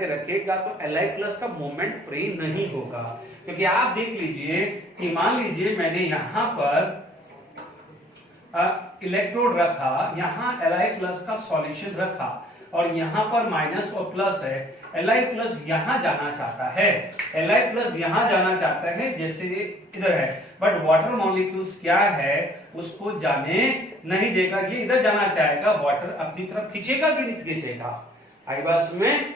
रखेगा, तो Li+ का मूवमेंट फ्री नहीं होगा। क्योंकि आप देख लीजिए कि मान लीजिए मैंने यहां पर इलेक्ट्रोड रखा, यहां Li+ का सॉल्यूशन रखा और यहां पर माइनस और प्लस है, Li+ यहां जाना चाहता है, Li+ यहां जाना चाहता है जैसे इधर है, बट वाटर मॉलिक्यूल्स क्या है उसको जाने नहीं देगा, ये इधर जाना चाहेगा, वाटर अपनी तरफ खींचेगा कि नहीं खींचेगा, आई बात में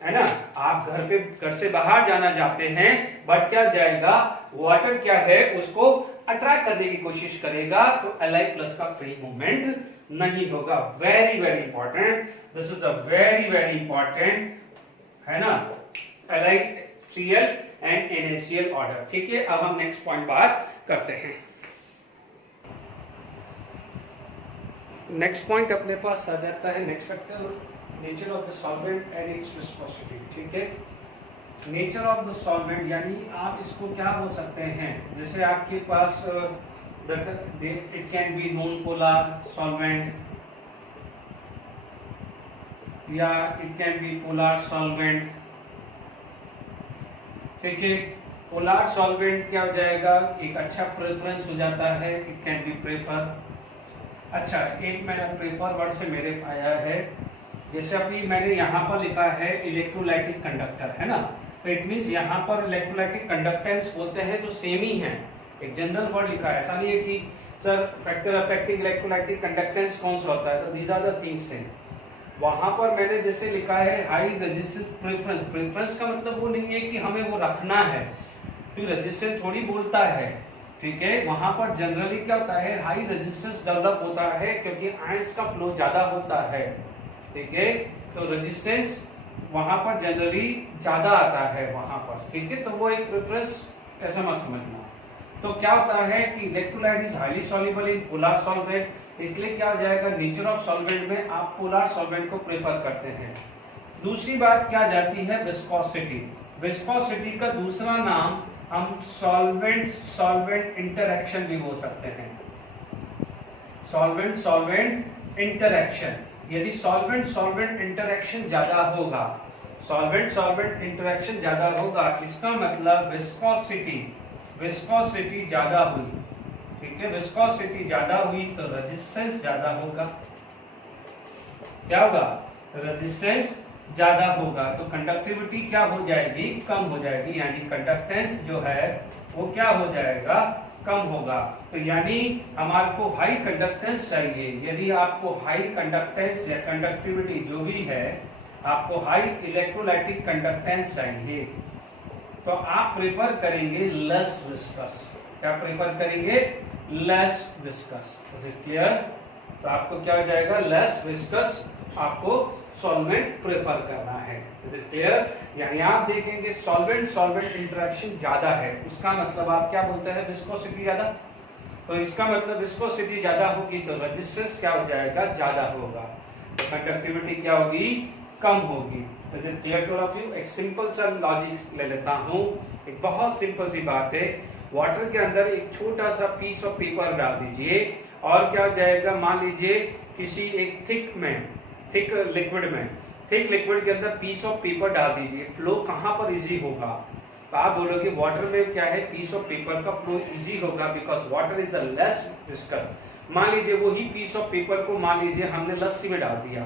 है ना। आप घर से बाहर जाना चाहते हैं, बट क्या जाएगा, वाटर क्या है उसको अट्रैक्ट करने की कोशिश करेगा, तो Li+ का फ्री मूवमेंट नहीं होगा। Very very important, this is a very very important, है ना, LiCl एंड NaCl ऑर्डर। ठीक है, अब हम नेक्स्ट पॉइंट बात करते हैं। नेक्स्ट पॉइंट अपने पास आ जाता है, next factor, nature of the solvent and its viscosity. ठीक है, नेचर ऑफ द सॉल्वेंट यानी आप इसको क्या बोल सकते हैं, जैसे आपके पास it can be non-polar solvent या it can be polar solvent। ठीक है, पोलर सॉल्वेंट क्या हो जाएगा, एक अच्छा प्रेफरेंस हो जाता है, इट कैन बी प्रेफर। अच्छा, एक मैंने प्रेफर वर्ड से मेरे आया है, जैसे अभी मैंने यहाँ पर लिखा है इलेक्ट्रोलाइटिक कंडक्टर, है ना, तो इट मींस यहाँ पर इलेक्ट्रोलाइटिक कंडक्टेंस बोलते हैं तो सेम ही है, एक जनरल वर्ड लिखा है, ऐसा नहीं है कि sir factor affecting electrolytic conductance कौन सा होता है, तो दीज आर द थिंग्स हैं। वहां पर मैंने जैसे लिखा है हाई रेजिस्टेंस प्रेफरेंस, प्रेफरेंस का मतलब वो नहीं है कि हमें वो रखना है, तो रेजिस्टेंस थोड़ी बोलता है। ठीक है, वहां पर जनरली क्या होता है, हाई रेजिस्टेंस डेवलप होता है क्योंकि आयंस का फ्लो ज्यादा होता है। ठीक है, तो रेजिस्टेंस वहां पर जनरली ज्यादा आता है वहां पर। ठीक है, तो वो एक प्रेफरेंस ऐसा मत समझना। तो क्या होता है कि electrolyte is highly soluble in polar solvent, इसलिए क्या हो जाएगा, नेचर ऑफ सॉल्वेंट में आप पोलर सॉल्वेंट को प्रेफर करते हैं। दूसरी बात क्या जाती है, विस्कोसिटी। विस्कोसिटी का दूसरा नाम हम सॉल्वेंट सॉल्वेंट इंटरैक्शन भी बोल सकते हैं, सॉल्वेंट सॉल्वेंट इंटरैक्शन। यदि सॉल्वेंट सॉल्वेंट इंटरैक्शन ज्यादा होगा, सॉल्वेंट सॉल्वेंट इंटरैक्शन ज्यादा होगा, इसका मतलब विस्कोसिटी ज्यादा हुई। ठीक है, विस्कोसिटी ज्यादा हुई तो रेजिस्टेंस ज्यादा होगा, क्या होगा, रेजिस्टेंस ज्यादा होगा, तो कंडक्टिविटी क्या हो जाएगी, कम हो जाएगी, यानी कंडक्टेंस जो है वो क्या हो जाएगा, कम होगा। तो यानी हमारे को हाई कंडक्टेंस चाहिए, यदि आपको हाई कंडक्टेंस या कंडक्टिविटी जो भी है, आपको हाई इलेक्ट्रोलाइटिक कंडक्टेंस चाहिए, तो आप प्रेफर करेंगे लेस विस्कस। क्या प्रेफर करेंगे, less viscous. Is it clear? तो आपको क्या हो जाएगा, लेस विस्कस आपको सॉल्वेंट प्रेफर करना है। Is it clear? यानी आप देखेंगे सॉल्वेंट सॉल्वेंट इंटरेक्शन ज्यादा है, उसका मतलब आप क्या बोलते हैं, विस्कोसिटी ज्यादा। तो इसका मतलब विस्कोसिटी ज्यादा होगी तो रेजिस्टेंस क्या हो जाएगा, ज्यादा होगा, तो कंडक्टिविटी क्या होगी, कम होगी। Is it clear to all of you? एक सिंपल सा लॉजिक ले लेता हूं, एक बहुत सिंपल सी बात है, वाटर के अंदर एक छोटा सा पीस ऑफ पेपर डाल दीजिए और क्या हो जाएगा, मान लीजिए किसी एक थिक लिक्विड के अंदर पीस ऑफ पेपर डाल दीजिए, फ्लो कहां पर इजी होगा, तो आप बोलोगे वाटर में क्या है, पीस ऑफ पेपर का फ्लो इजी होगा because water is a less viscous. मान लीजिए वही पीस ऑफ पेपर को मान लीजिए हमने लस्सी में डाल दिया,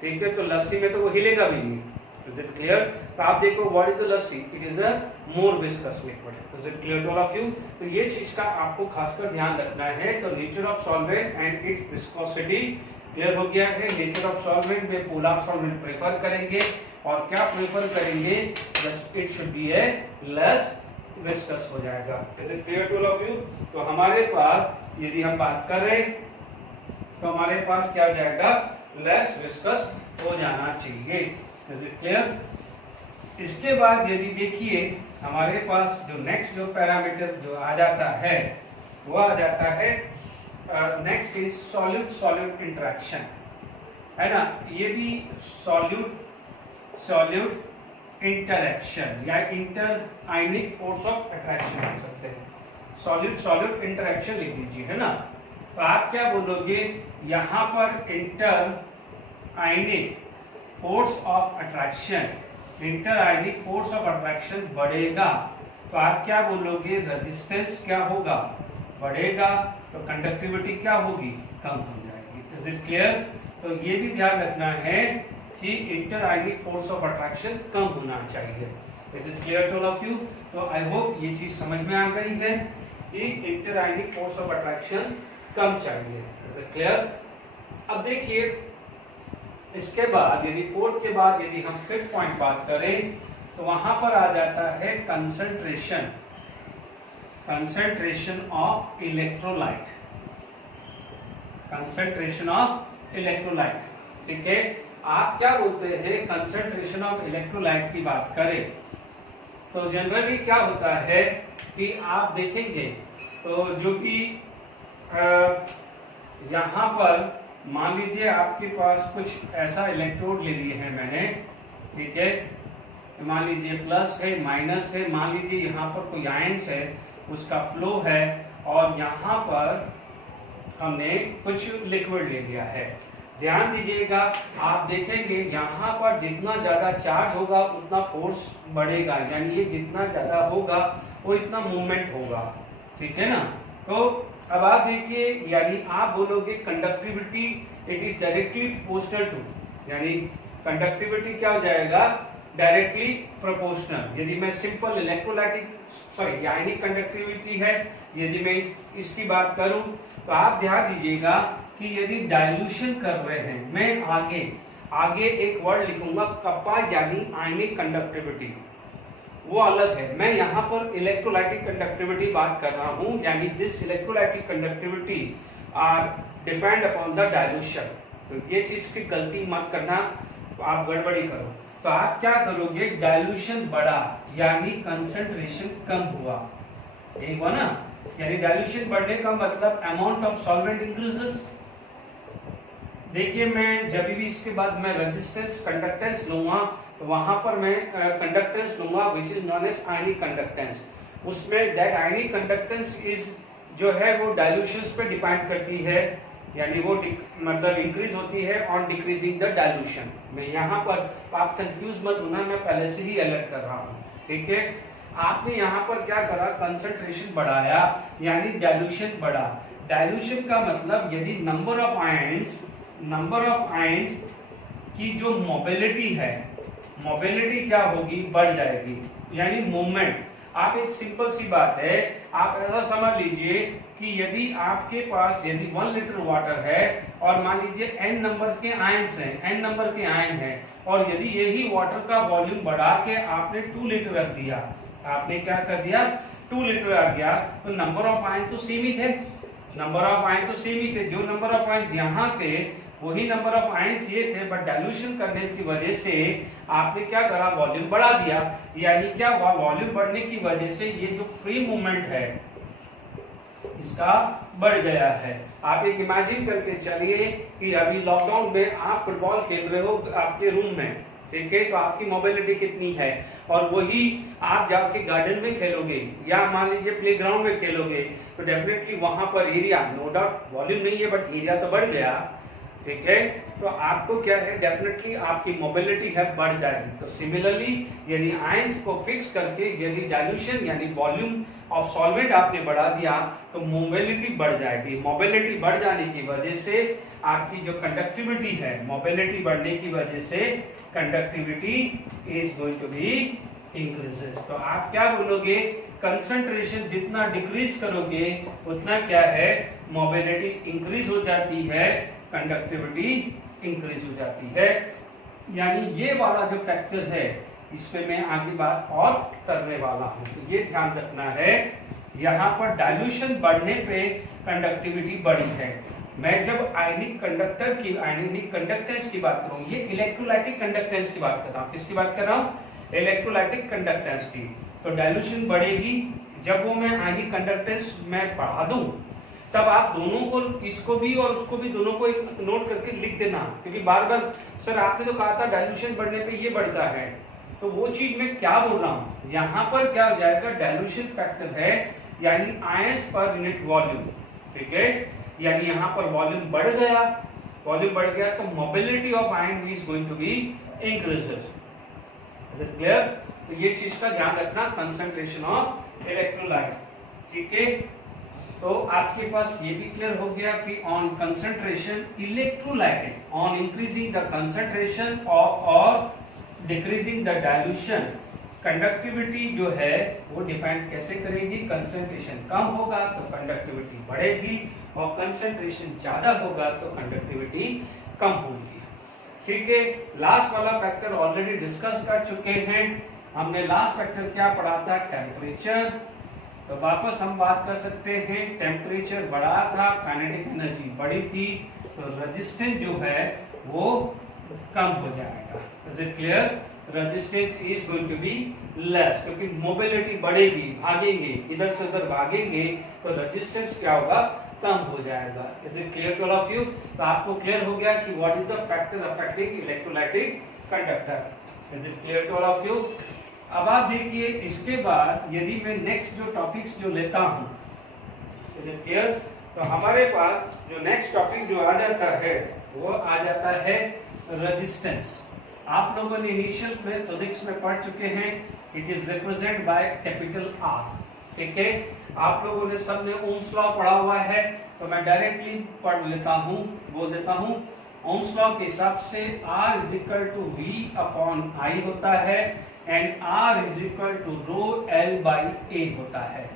ठीक है, तो लस्सी में तो वो हिलेगा भी नहीं। Is it clear? तो आप देखो what is the lassi, it is a more viscous liquid. Is it clear to all of you? तो ये चीज का आपको खासकर ध्यान रखना है। तो nature of solvent and its viscosity clear हो गया है। नेचर ऑफ सॉल्वेंट में पोलर सॉल्वेंट प्रेफर करेंगे और क्या प्रेफर करेंगे, just it should be a less viscous हो जाएगा। Is it clear to all of you? तो हमारे पास यदि हम बात कर रहे तो हमारे पास क्या हो जाएगा, लेस विस्कस हो जाना चाहिए। Is it clear? इसके बाद यदि देखिए हमारे पास जो नेक्स्ट जो पैरामीटर जो आ जाता है वो आ जाता है next is solute solute interaction, है ना। ये भी सॉल्यूट इंटरैक्शन या inter ionic force of attraction लिख सकते हैं। सॉलिड सॉलिड इंटरैक्शन लिख दीजिए, है ना। तो आप क्या बोलोगे, यहां पर inter ionic force of attraction, inter ionic force of attraction बढ़ेगा तो आप क्या बोलोगे, रेजिस्टेंस क्या होगा, बढ़ेगा, तो कंडक्टिविटी क्या होगी, कम हो जाएगी। Is it clear? तो ये भी ध्यान रखना है कि inter ionic force of attraction कम होना चाहिए। Is it clear to all of you? तो आई होप ये चीज समझ में आ गई है कि inter ionic force of attraction कम चाहिए। Is it clear? अब देखिए इसके बाद यदि फोर्थ के बाद यदि हम फिफ्थ पॉइंट बात करें तो वहां पर आ जाता है concentration, concentration of electrolyte, concentration of electrolyte. ठीक है, आप क्या बोलते हैं, कंसंट्रेशन ऑफ इलेक्ट्रोलाइट की बात करें तो जनरली क्या होता है कि आप देखेंगे तो जो कि यहां पर मान लीजिए आपके पास कुछ ऐसा इलेक्ट्रोड ले लिए हैं मैंने, ठीक है, मान लीजिए प्लस है माइनस है, मान लीजिए यहाँ पर कोई आयंस है उसका फ्लो है और यहाँ पर हमने कुछ लिक्विड ले लिया है। ध्यान दीजिएगा, आप देखेंगे यहाँ पर जितना ज्यादा चार्ज होगा उतना फोर्स बढ़ेगा, यानी ये जितना ज्यादा होगा वो इतना मूवमेंट होगा। ठीक है ना। तो अब आप देखिए, यानी आप बोलोगे conductivity it is directly proportional to, यानी कंडक्टिविटी क्या हो जाएगा, डायरेक्टली प्रोपोर्शनल। यदि मैं सिंपल इलेक्ट्रोलाइटिक आयनिक कंडक्टिविटी है, यदि मैं इसकी बात करूं तो आप ध्यान दीजिएगा कि यदि डाइल्यूशन कर रहे हैं, मैं आगे एक वर्ड लिखूंगा कप्पा, यानी आयनिक कंडक्टिविटी, वो अलग है। मैं यहाँ पर इलेक्ट्रोलाइटिक कंडक्टिविटी बात कर रहा हूँ, यानी this electrolytic conductivity are depend upon the dilution. तो ये चीज की गलती मत करना, आप गड़बड़ी करो। तो आप क्या करोगे, डाइल्यूशन बढ़ा यानी कंसंट्रेशन कम हुआ, ठीक हुआ ना। यानी डाइल्यूशन बढ़ने का मतलब अमाउंट ऑफ सॉल्वेंट इंक्रीजेस। देखिए मैं जब भी इसके बाद मैं रेजिस्टेंस कंडक्टेंस लूंगा तो वहां पर मैं कंडक्टेंस लूंगा which is known as ionic conductance. उसमें दैट आयनिक कंडक्टेंस इज जो है वो डाइल्यूशंस पे डिपेंड करती है, यानी वो मतलब इंक्रीज होती है ऑन डिक्रीजिंग द डाइल्यूशन। मैं यहाँ पर आप कंफ्यूज मत होना, मैं पहले से ही अलर्ट कर रहा हूँ। ठीक है, आपने यहाँ पर क्या करा, कंसंट्रेशन बढ़ाया यानी डाइल्यूशन बढ़ा। डाइल्यूशन का मतलब यदि नंबर ऑफ आयंस की जो मोबिलिटी है, मोबिलिटी क्या होगी, बढ़ जाएगी, यानी मूवमेंट। आप एक सिंपल सी बात है, आप ऐसा समझ लीजिए कि यदि आपके पास यदि 1 लीटर वाटर है और मान लीजिए n नंबर्स के आयंस हैं, n नंबर के आयन हैं, और यदि यही वाटर का वॉल्यूम बढ़ा के आपने 2 लीटर रख दिया, आपने क्या कर दिया, 2 लीटर आ गया, तो नंबर ऑफ आयन तो सीमित है, नंबर ऑफ आयन तो सीमित है। जो नंबर ऑफ आयंस यहाँ थे वही नंबर ऑफ आयंस ये थे, बट डाइल्यूशन करने की वजह से आपने क्या करा, वॉल्यूम बढ़ा दिया। यानी क्या हुआ, वॉल्यूम बढ़ने की वजह से ये जो फ्री मूवमेंट है इसका बढ़ गया है। आप एक इमेजिन करके चलिए कि अभी लॉकडाउन में आप फुटबॉल खेल रहे हो आपके रूम में, ठीक है, तो आपकी मोबिलिटी कितनी है, और वही आप जाके गार्डन में खेलोगे या मान लीजिए प्लेग्राउंड में खेलोगे तो डेफिनेटली वहां पर एरिया, नो डाउट वॉल्यूम नहीं है बट एरिया तो बढ़ गया। ठीक है, तो आपको क्या है, डेफिनेटली आपकी मोबिलिटी है बढ़ जाएगी। तो सिमिलरली यदि आयंस को फिक्स करके यदि डाइल्यूशन यानी वॉल्यूम ऑफ सॉल्वेंट आपने बढ़ा दिया तो मोबिलिटी बढ़ जाएगी। मोबिलिटी बढ़ जाने की वजह से आपकी जो कंडक्टिविटी है, मोबिलिटी बढ़ने की वजह से conductivity is going to be increases. तो आप क्या बोलोगे, कंसंट्रेशन जितना डिक्रीज करोगे उतना क्या है, मोबिलिटी इंक्रीज हो जाती है, कंडक्टिविटी इंक्रीज हो जाती है। यानी ये वाला जो फैक्टर है इस पे मैं आगे बात और करने वाला हूं। तो ये ध्यान रखना है, यहाँ पर डाइल्यूशन बढ़ने पे कंडक्टिविटी बढ़ी है। मैं जब आयनिक कंडक्टेंस की बात करूं, ये इलेक्ट्रोलाइटिक कंडक्टेंस की बात कर रहा हूं। किसकी बात कर रहा हूं, इलेक्ट्रोलाइटिक कंडक्टेंस की। तो डाइल्यूशन बढ़ेगी, जब वो मैं आयनिक कंडक्टेंस में बढ़ा दूं तब आप दोनों को, इसको भी और उसको भी, दोनों को एक नोट करके लिख देना, क्योंकि बार बार सर आपने तो कहा था डाइल्यूशन बढ़ने पे ये बढ़ता है, तो वो चीज मैं क्या बोल रहा हूं, यहां पर क्या हो जाएगा, डाइल्यूशन फैक्टर है यानी आयंस पर यूनिट वॉल्यूम, ठीक है, यानी यहां पर वॉल्यूम बढ़ गया तो mobility of ion is going to be increases. Clear? तो ये चीज का ध्यान रखना, कंसंट्रेशन ऑफ इलेक्ट्रोलाइट, ठीक है। तो आपके पास ये भी क्लियर हो गया कि on concentration electrolytic, on increasing the concentration और डिक्रीजिंग द डाइल्यूशन, कंडक्टिविटी जो है वो डिपेंड कैसे करेगी, कंसंट्रेशन कम होगा तो कंडक्टिविटी बढ़ेगी और कंसंट्रेशन ज्यादा होगा तो कंडक्टिविटी कम होगी, ठीक है। लास्ट वाला फैक्टर ऑलरेडी डिस्कस कर चुके हैं हमने। लास्ट फैक्टर क्या पढ़ा था, टेम्परेचर। तो वापस हम बात कर सकते हैं, टेम्परेचर बढ़ा था, काइनेटिक एनर्जी बढ़ी थी, तो रेजिस्टेंस जो है वो कम हो जाएगा। Is it clear? Resistance is going to be less, क्योंकि मोबिलिटी बढ़ेगी, भागेंगे, इधर से उधर भागेंगे तो रेजिस्टेंस क्या होगा, कम हो जाएगा। Is it clear to all of you? तो आपको क्लियर हो गया कि what is the factor affecting electrolytic conductor. Is it clear to all of you? अब आप देखिए, इसके बाद यदि मैं नेक्स्ट जो टॉपिक्स जो लेता हूं, इज इट क्लियर, तो हमारे पास जो नेक्स्ट टॉपिक जो आ जाता है वो आ जाता है रेजिस्टेंस। आप लोगों ने इनिशियल में फिजिक्स में पढ़ चुके हैं, it is represent by capital R, ठीक है। आप लोगों ने सबने ओम्स लॉ पढ़ा हुआ है, तो मैं डायरेक्टली पढ़ लेता हूं, बोल देता हूं। ओम्स लॉ के हिसाब से R is equal to V upon I होता है and R is equal to rho L by A होता है।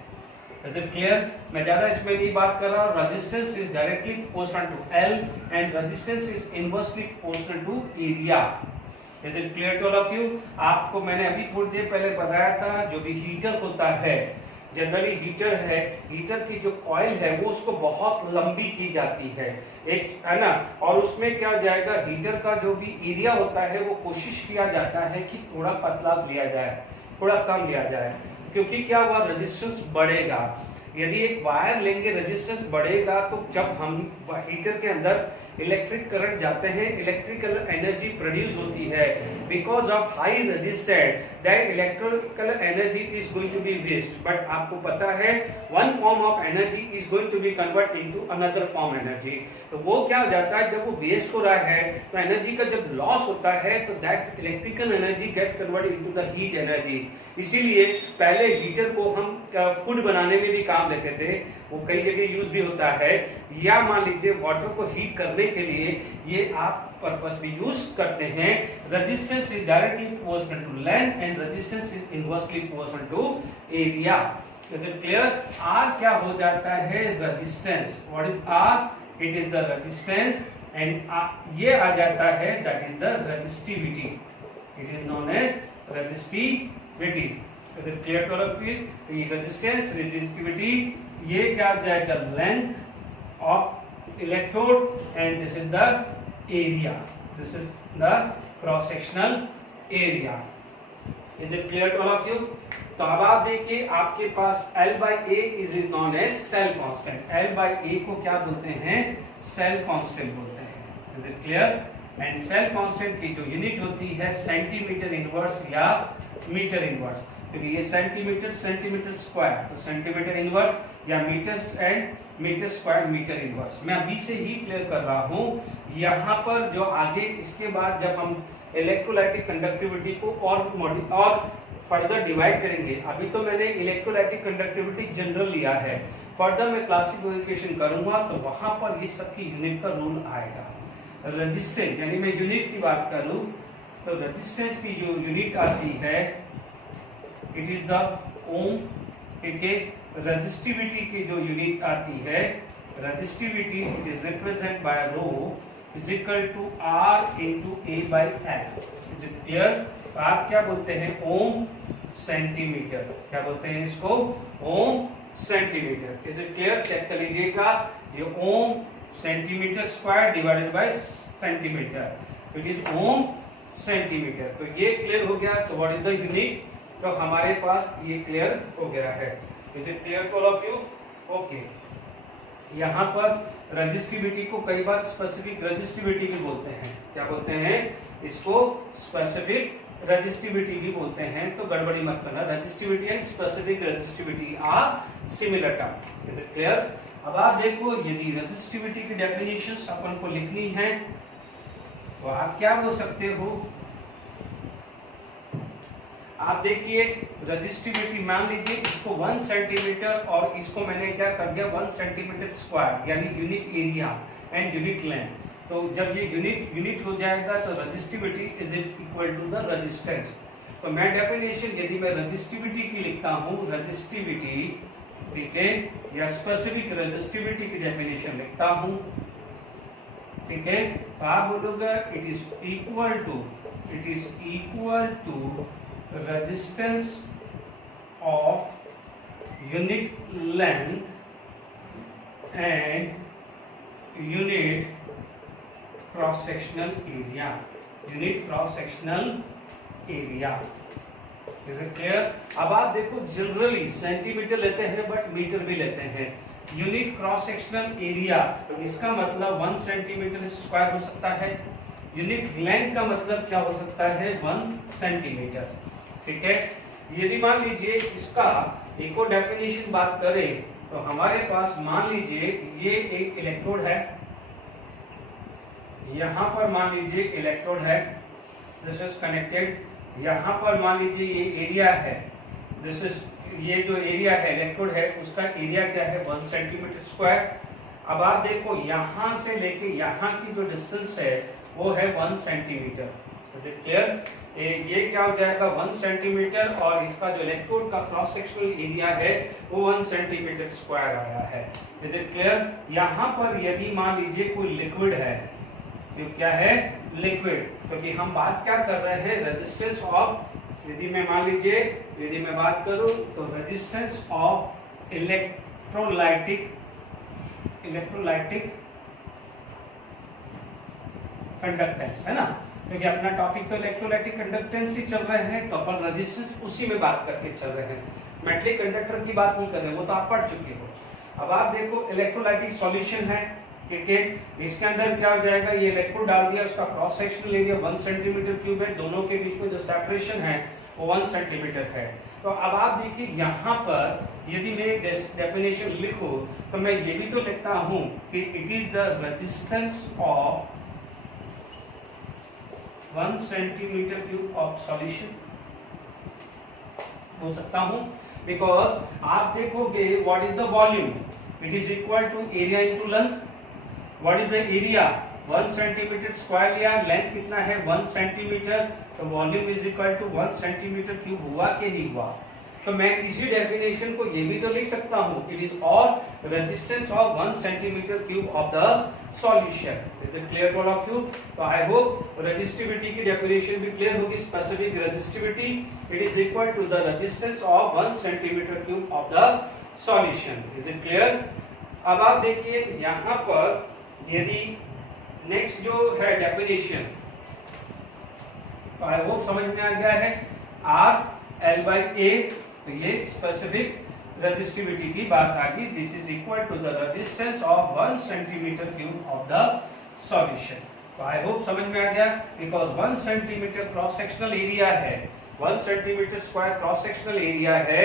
Is it clear? मैं ज्यादा इसमें नहीं बात कर रहा हूं। Resistance is directly proportional to L and resistance is inversely proportional to area. Is it clear to all of you? आपको मैंने अभी थोड़ी देर पहले बताया था, जो भी हीटर होता है, जनरली हीटर की जो कॉइल है वो उसको बहुत लंबी की जाती है, एक है ना, और उसमें क्या हो जाएगा, हीटर का जो भी एरिया होता है वो कोशिश किया जाता है कि थोड़ा पतला लिया जाए, थोड़ा कम लिया जाए, क्योंकि क्या हुआ, रेजिस्टेंस बढ़ेगा। यदि एक वायर लेंगे, रेजिस्टेंस बढ़ेगा, तो जब हम हीटर के अंदर इलेक्ट्रिक करंट जाते हैं, इलेक्ट्रिकल एनर्जी प्रोड्यूस होती है, because of high resistance that electrical energy is going to be waste. But आपको पता है one form of energy is going to be convert into another form energy. तो वो क्या हो जाता है, जब वो वेस्ट हो रहा है तो एनर्जी का जब लॉस होता है तो that electrical energy get convert into the heat energy. इसीलिए पहले हीटर को हम फूड बनाने में भी काम लेते थे, वो कई जगह यूज भी होता है, या मान लीजिए वाटर को हीट करने के लिए ये आप पर्पस भी यूज करते हैं। Resistance is directly proportional to length and resistance is inversely proportional to area. Is it clear? R क्या हो जाता है, resistance. What is R? It is the resistance and ये आ जाता है that is the resistivity. It is known as resistivity. Is it clear to all of you? Resistance, resistivity, ये क्या आ जाएगा, length of electrode and this is the area, this is the cross sectional area. Is it clear to all of you? तो अब आप देखिए, आपके पास L by A is known as cell constant. L by A को क्या बोलते हैं, सेल कांस्टेंट बोलते हैं। Is it clear? And cell constant की जो यूनिट होती है सेंटीमीटर इनवर्स या मीटर इनवर्स, क्योंकि ये सेंटीमीटर स्क्वायर, तो सेंटीमीटर इनवर्स या metres and metre square metre inverse. मैं अभी से ही क्लियर कर रहा हूं। यहाँ पर जो आगे इसके बाद जब हम इलेक्ट्रोलाइटिक कंडक्टिविटी को और फर्दर डिवाइड करेंगे, अभी तो मैंने इलेक्ट्रोलाइटिक कंडक्टिविटी जनरल लिया है, फर्दर मैं क्लासिफिकेशन करूंगा तो वहां पर ये सब की यूनिट का रूल आएगा। रेजिस्टेंस यानी मैं यूनिट की बात करूं तो रेजिस्टेंस की जो यूनिट आती है इट इज द ओम, ठीक है। रेजिस्टिविटी की जो यूनिट आती है, resistivity it is represent by rho is equal to R into A by L. Is it clear? आप क्या बोलते हैं, ओम सेंटीमीटर, क्या बोलते हैं इसको, ohm centimetre. Is it clear? Check कर लीजिएगा, ये ohm centimetre square divided by centimetre, it is ohm centimetre. तो ये क्लियर हो गया। तो व्हाट इज द यूनिट? तो हमारे पास ये क्लियर हो गया है। Is it clear to all of you? Okay. यहाँ पर रेजिस्टिविटी को कई बार स्पेसिफिक रेजिस्टिविटी भी बोलते हैं। क्या बोलते हैं इसको? स्पेसिफिक रेजिस्टिविटी भी बोलते हैं, तो गड़बड़ी मत करना। Resistivity and specific resistivity are similar term. Is it clear? अब आप देखो, यदि रेजिस्टिविटी की डेफिनेशंस अपन को लिखनी है तो आप क्या बोल सकते हो? आप देखिए रेजिस्टिविटी मान लीजिए इसको 1 सेंटीमीटर और इसको मैंने क्या कर दिया 1 सेंटीमीटर स्क्वायर, यानी unit area and unit length. तो जब ये यूनिट हो जाएगा तो resistivity is equal to the resistance. तो मैं डेफिनेशन यदि मैं रेजिस्टिविटी की लिखता हूं, रेजिस्टिविटी, ठीक है, या स्पेसिफिक रेजिस्टिविटी की डेफिनेशन लिखता हूं, ठीक है, तो आप बोलोगे it is equal to resistance of unit length and unit cross sectional area, unit cross sectional area. Is it clear? अब आप देखो जनरली सेंटीमीटर लेते हैं बट मीटर भी लेते हैं। यूनिट क्रॉस सेक्शनल एरिया, तो इसका मतलब 1 सेंटीमीटर स्क्वायर हो सकता है। यूनिट लेंथ का मतलब क्या हो सकता है? 1 सेंटीमीटर, ठीक है। यदि मान लीजिए इसका एक और डेफिनेशन बात करें तो हमारे पास मान लीजिए ये एक इलेक्ट्रोड है, यहां पर मान लीजिए इलेक्ट्रोड है, दिस इज कनेक्टेड, यहां पर मान लीजिए ये एरिया है, दिस इज, ये जो एरिया है इलेक्ट्रोड है उसका एरिया क्या है 1 सेंटीमीटर स्क्वायर। अब आप देखो यहां से लेके यहां की जो डिस्टेंस है वो है 1 सेंटीमीटर। क्लियर? ये क्या हो जाएगा 1 सेंटीमीटर और इसका जो इलेक्ट्रोड का क्रॉस सेक्शनल एरिया है वो 1 सेंटीमीटर स्क्वायर आया है। Is it clear? यहाँ पर यदि मान लीजिए कोई लिक्विड है, तो क्या है? लिक्विड, क्योंकि हम बात क्या कर रहे हैं? रेजिस्टेंस ऑफ, यदि मैं मान लीजिए यदि मैं बात करूं तो रेजिस्टेंस ऑफ इलेक्ट्रोलाइटिक कंडक्टेंस, है ना, क्योंकि अपना टॉपिक तो इलेक्ट्रोलाइटिक कंडक्टेंस ही चल रहे हैं, तो अपन रेजिस्टेंस उसी में बात करके चल रहे हैं, मेटलिक कंडक्टर की बात नहीं कर रहे, वो तो आप पढ़ चुके हो। अब आप देखो इलेक्ट्रोलाइटिक सॉल्यूशन है, ठीक है, इसके अंदर क्या हो जाएगा? ये इलेक्ट्रोड डाल दिया, उसका cross sectional area 1 centimetre cube है, दोनों के बीच में जो सेपरेशन है वो 1 सेंटीमीटर है। तो अब आप देखिए यहाँ पर यदि मैं डेफिनेशन लिखूं तो मैं ये भी तो लिखता हूं कि it is the resistance of 1 centimetre cube of solution बोल सकता हूं, बिकॉज आप देखोगे what is the volume, it is equal to area into length. What is the area? 1 centimetre square लिया, लेंथ कितना है 1 सेंटीमीटर, तो volume is equal to 1 centimetre cube हुआ कि नहीं हुआ? तो मैं इसी डेफिनेशन को ये भी तो लिख सकता हूं, it is all resistance of 1 centimetre cube of the solution. Is it clear to all of you? तो आई होप रेजिस्टिविटी की डेफिनेशन भी क्लियर होगी। Specific resistivity, it is equal to the resistance of 1 centimetre cube of the solution. Is it clear? अब आप देखिए यहां पर यदि नेक्स्ट जो है डेफिनेशन, तो आई होप समझ में आ गया है, R L by A, तो ये स्पेसिफिक रेजिस्टिविटी की बात आ गई। This is equal to the resistance of 1 centimetre cube of the solution. तो आई होप समझ में आ गया, because 1 centimetre cross sectional area है, 1 centimetre square cross sectional area है,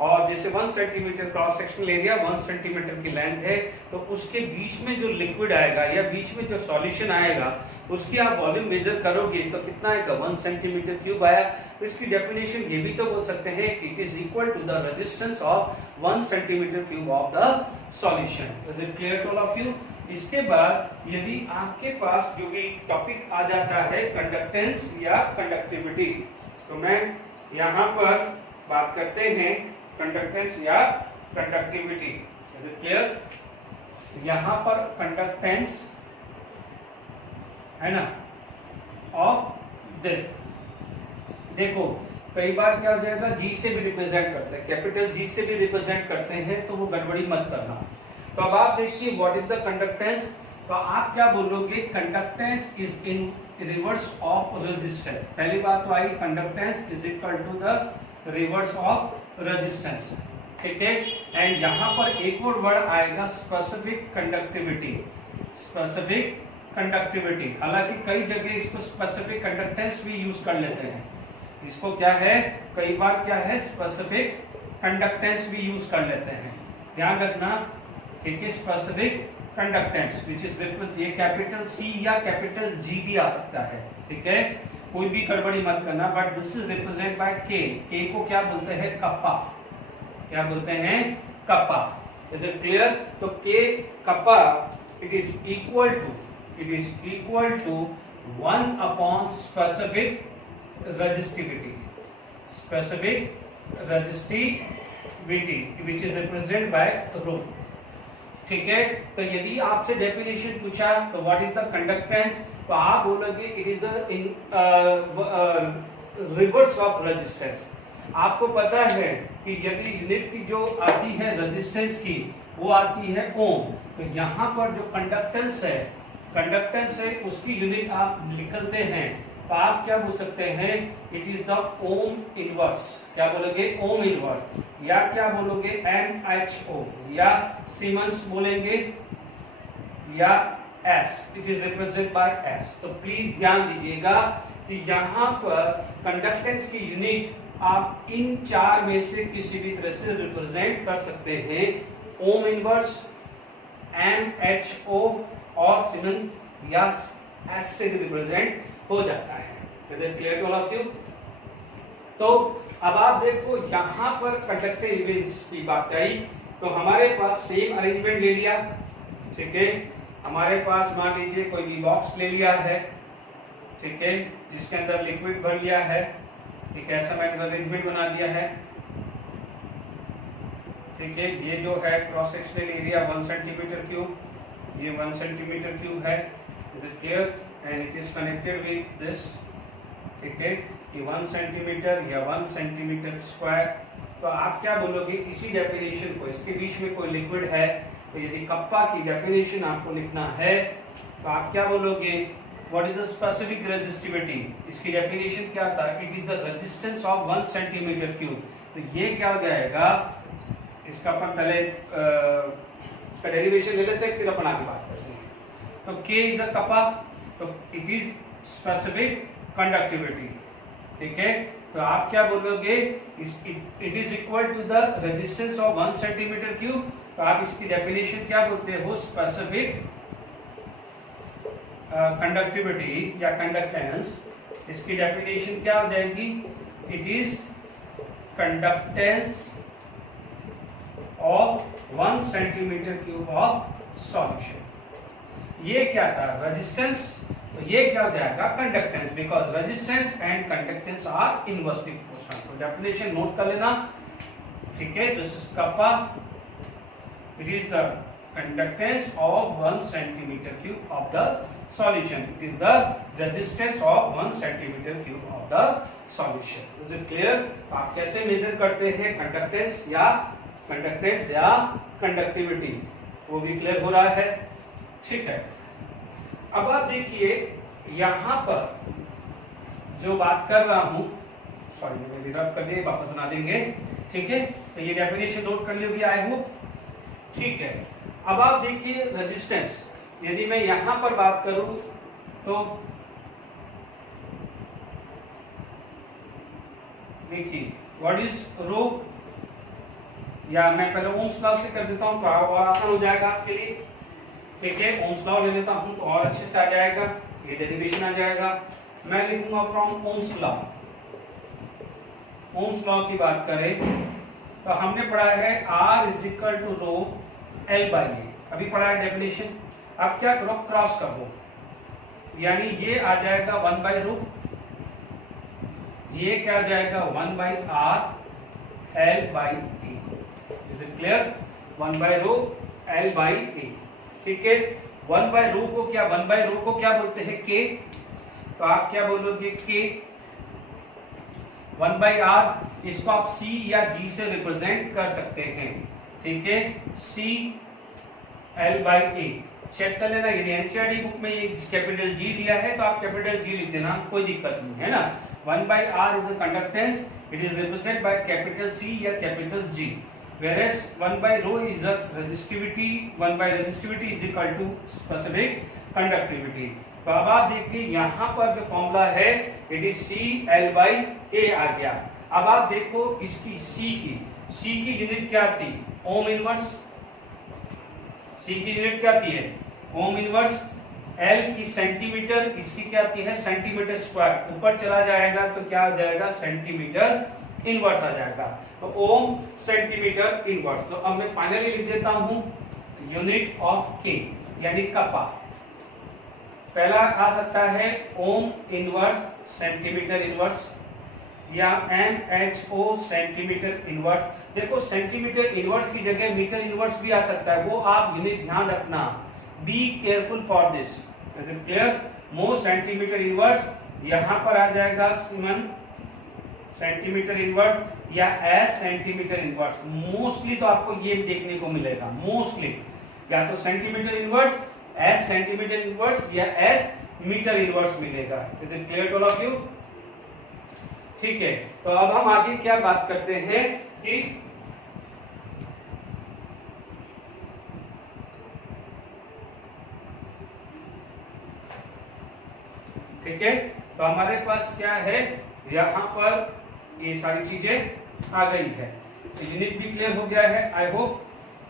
और जैसे 1 centimetre cross sectional area 1 centimetre की लेंथ है, तो उसके बीच में जो लिक्विड आएगा या बीच में जो सॉल्यूशन आएगा उसकी आप वॉल्यूम मेजर करोगे तो कितना आएगा? 1 सेंटीमीटर क्यूब आया। तो इसकी डेफिनेशन ये भी तो बोल सकते हैं कि it is equal to the resistance of 1 centimetre cube of the solution. Is it clear to all of you? इसके बाद यदि आपके पास जो भी टॉपिक आ जाता है कंडक्टेंस या कंडक्टिविटी, तो मैं यहाँ पर बात करते हैं कंडक्टेंस या कंडक्टिविटी। Is it clear? यहां पर कंडक्टेंस है ना ऑफ दिस, देखो कई बार क्या हो जाएगा जी से भी रिप्रेजेंट करते हैं, कैपिटल जी से भी रिप्रेजेंट करते हैं, तो वो गड़बड़ी मत करना। तो अब आप देखिए व्हाट इज द कंडक्टेंस, तो आप क्या बोलोगे? Conductance is in reverse of resistance. पहली बात तो I conductance is equal to the reverse of resistance, ठीक है। एंड यहां पर एक और वर्ड आएगा स्पेसिफिक कंडक्टिविटी, स्पेसिफिक कंडक्टिविटी। हालांकि कई जगह इसको स्पेसिफिक कंडक्टेंस भी यूज कर लेते हैं, इसको क्या है, कई बार क्या है स्पेसिफिक कंडक्टेंस भी यूज कर लेते हैं, ध्यान रखना, ठीक है, स्पेसिफिक कंडक्टेंस विच इज ये कैपिटल सी या कैपिटल जी भी आ सकता है, ठीक है, कोई भी गड़बड़ी मत करना, but this is represent bye के को क्या बोलते हैं, कप्पा, क्या बोलते हैं, कप्पा, इज इट क्लियर? तो K kappa it is equal to 1 upon specific resistivity which is represent by rho, ठीक है। तो यदि आपसे डेफिनेशन पूछा तो व्हाट इज द कंडक्टेंस, तो आप बोलोगे it is reverse of resistance. आपको पता है कि यदि यूनिट की जो आती है रेजिस्टेंस की वो आती है ओम, तो यहाँ पर जो कंडक्टेंस है उसकी यूनिट आप निकलते हैं, तो आप क्या बोल सकते हैं, it is the ohm inverse, क्या बोलोगे, ओम इनवर्स, या क्या बोलोगे NHO, या सीमेंस बोलेंगे, या S, it is represent bye S। तो प्लीज ध्यान दीजिएगा कि यहाँ पर कंडक्टेंस की यूनिट आप इन चार में से किसी भी तरह से रिप्रेजेंट कर सकते हैं, ओम इनवर्स, NHO और सीमेंस या S से भी रिप्रेजेंट हो जाता है। Clear to all of you? तो अब आप देखो यहाँ पर कंडक्टिव इवेंट्स की बात आई, तो हमारे पास सेम अरेंजमेंट ले लिया, ठीक है, हमारे पास मान लीजिए कोई भी बॉक्स ले लिया है, ठीक है, जिसके अंदर लिक्विड भर लिया है, एक ऐसा मैंने अरेंजमेंट बना दिया है, ठीक है, ये जो है cross sectional area 1 centimetre cube, ये 1 सेंटीमीटर क्यूब है, is it clear, and it is connected with this, ठीक है, ये 1 सेंटीमीटर या 1 सेंटीमीटर स्क्वायर। तो आप क्या बोलोगे, इसी डेफिनेशन को, इसके बीच में कोई लिक्विड है, तो यदि कप्पा की डेफिनेशन आपको लिखना है तो आप क्या बोलोगे, what is the specific resistivity, इसकी डेफिनेशन क्या था, it is the resistance of 1 centimetre cube. तो ये क्या हो जाएगा, इसका अपन पहले इसका डेरिवेशन ले लेते हैं, फिर अपन आगे बात करते हैं। तो K इज द कप्पा, तो इट इज स्पेसिफिक कंडक्टिविटी, ठीक है, तो आप क्या बोलोगे, it is equal to the resistance of 1 centimetre cube. तो आप इसकी डेफिनेशन क्या बोलते हो, स्पेसिफिक कंडक्टिविटी या कंडक्टेंस, इसकी डेफिनेशन क्या हो जाएगी, it is conductance of 1 centimetre cube of solution. ये क्या था, रेजिस्टेंस, तो ये क्या हो जाएगा, conductance, because resistance and conductance are inversely proportional. तो डेफिनेशन नोट कर लेना, ठीक है, this is kappa, it is the conductance of 1 centimetre cube of the solution, it is the resistance of 1 centimeter cube of the solution. Is it clear? आप कैसे major करते हैं conductance या कंडक्टिविटी, वो भी क्लियर हो रहा है, ठीक है। अब आप देखिए यहाँ पर जो बात कर रहा हूं, सॉरी मैंने रब कर दिए, वापस बना देंगे, ठीक है, तो ये डेफिनेशन नोट कर ली होगी आई होप, ठीक है। अब आप देखिए रेजिस्टेंस, यदि मैं यहां पर बात करूं तो देखिए व्हाट इज रो, या मैं पहले ओम्स लॉ से कर देता हूं तो और आसान हो जाएगा आपके लिए, ठीक है, ओम्स लॉ ले लेता हूं तो और अच्छे से आ जाएगा, ये डेरिवेशन आ जाएगा। मैं लिखूंगा from ohm's law. Ohm's law की बात करें तो हमने पढ़ा है R is equal to rho L by A, अभी पढ़ा है डेफिनेशन। अब क्या करो, क्रॉस कर दो, यानी ये आ जाएगा 1 बाई रो, ये क्या आ जाएगा 1 by R L by A, is it clear, 1 by rho L by A, ठीक है। 1 बाई रो को क्या बोलते हैं, K, तो आप क्या बोलोगे K, 1 बाई R, इसको आप C या G से रिप्रेजेंट कर सकते हैं, ठीक है, C L by A, check कर लेना, यदि एनसीईआरटी बुक में ये कैपिटल G दिया है तो आप कैपिटल G लिख देना, कोई दिक्कत नहीं है ना। 1 by R is the conductance, it is represent by capital C या capital G, whereas 1 by rho is a resistivity, 1 by resistivity is equal to specific conductivity. तो अब आप देखिए यहाँ पर जो फॉर्मूला है इट इज CL/A आ गया। अब आप देखो इसकी C की यूनिट क्या थी, ओम इनवर्स। C की यूनिट क्या थी है, ओम इनवर्स। L की सेंटीमीटर, इसकी क्या आती है सेंटीमीटर स्क्वायर, ऊपर चला जाएगा तो क्या हो जाएगा सेंटीमीटर इनवर्स आ जाएगा। तो ओम सेंटीमीटर इनवर्स। तो अब मैं फाइनली लिख देता हूं यूनिट ऑफ K यानी कपा। पहला आ सकता है ओम इनवर्स सेंटीमीटर इनवर्स या MHO सेंटीमीटर इनवर्स। देखो सेंटीमीटर इनवर्स की जगह मीटर इनवर्स भी आ सकता है, वो आप यूनिट ध्यान रखना। Be careful for this, is it clear. Mho centimetre inverse यहां पर आ जाएगा सिमन सेंटीमीटर इनवर्स या एस सेंटीमीटर इनवर्स। मोस्टली तो आपको ये देखने को मिलेगा, मोस्टली या तो centimetre inverse, S centimetre inverse या एस मीटर इनवर्स मिलेगा। Is it clear to all of you? ठीक है, तो अब हम आगे क्या बात करते हैं कि ठीक है, तो हमारे पास क्या है यहां पर ये सारी चीजें आ गई है। तो यूनिट भी क्लियर हो गया है आई होप।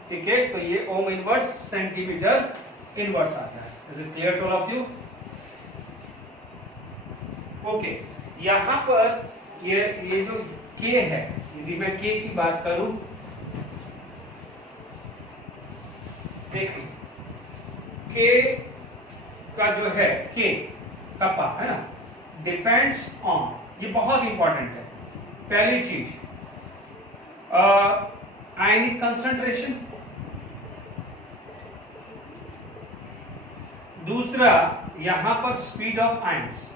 ठीक है, तो ये ओम इनवर्स सेंटीमीटर इनवर्स आता है। Is it clear to all of you? Okay, यहां पर ये जो K है, यदि मैं K की बात करूं, देखिए K का जो है K कपा है ना, डिपेंड्स ऑन, ये बहुत इंपॉर्टेंट है। पहली चीज आयनिक कंसंट्रेशन, दूसरा यहां पर स्पीड ऑफ आयंस।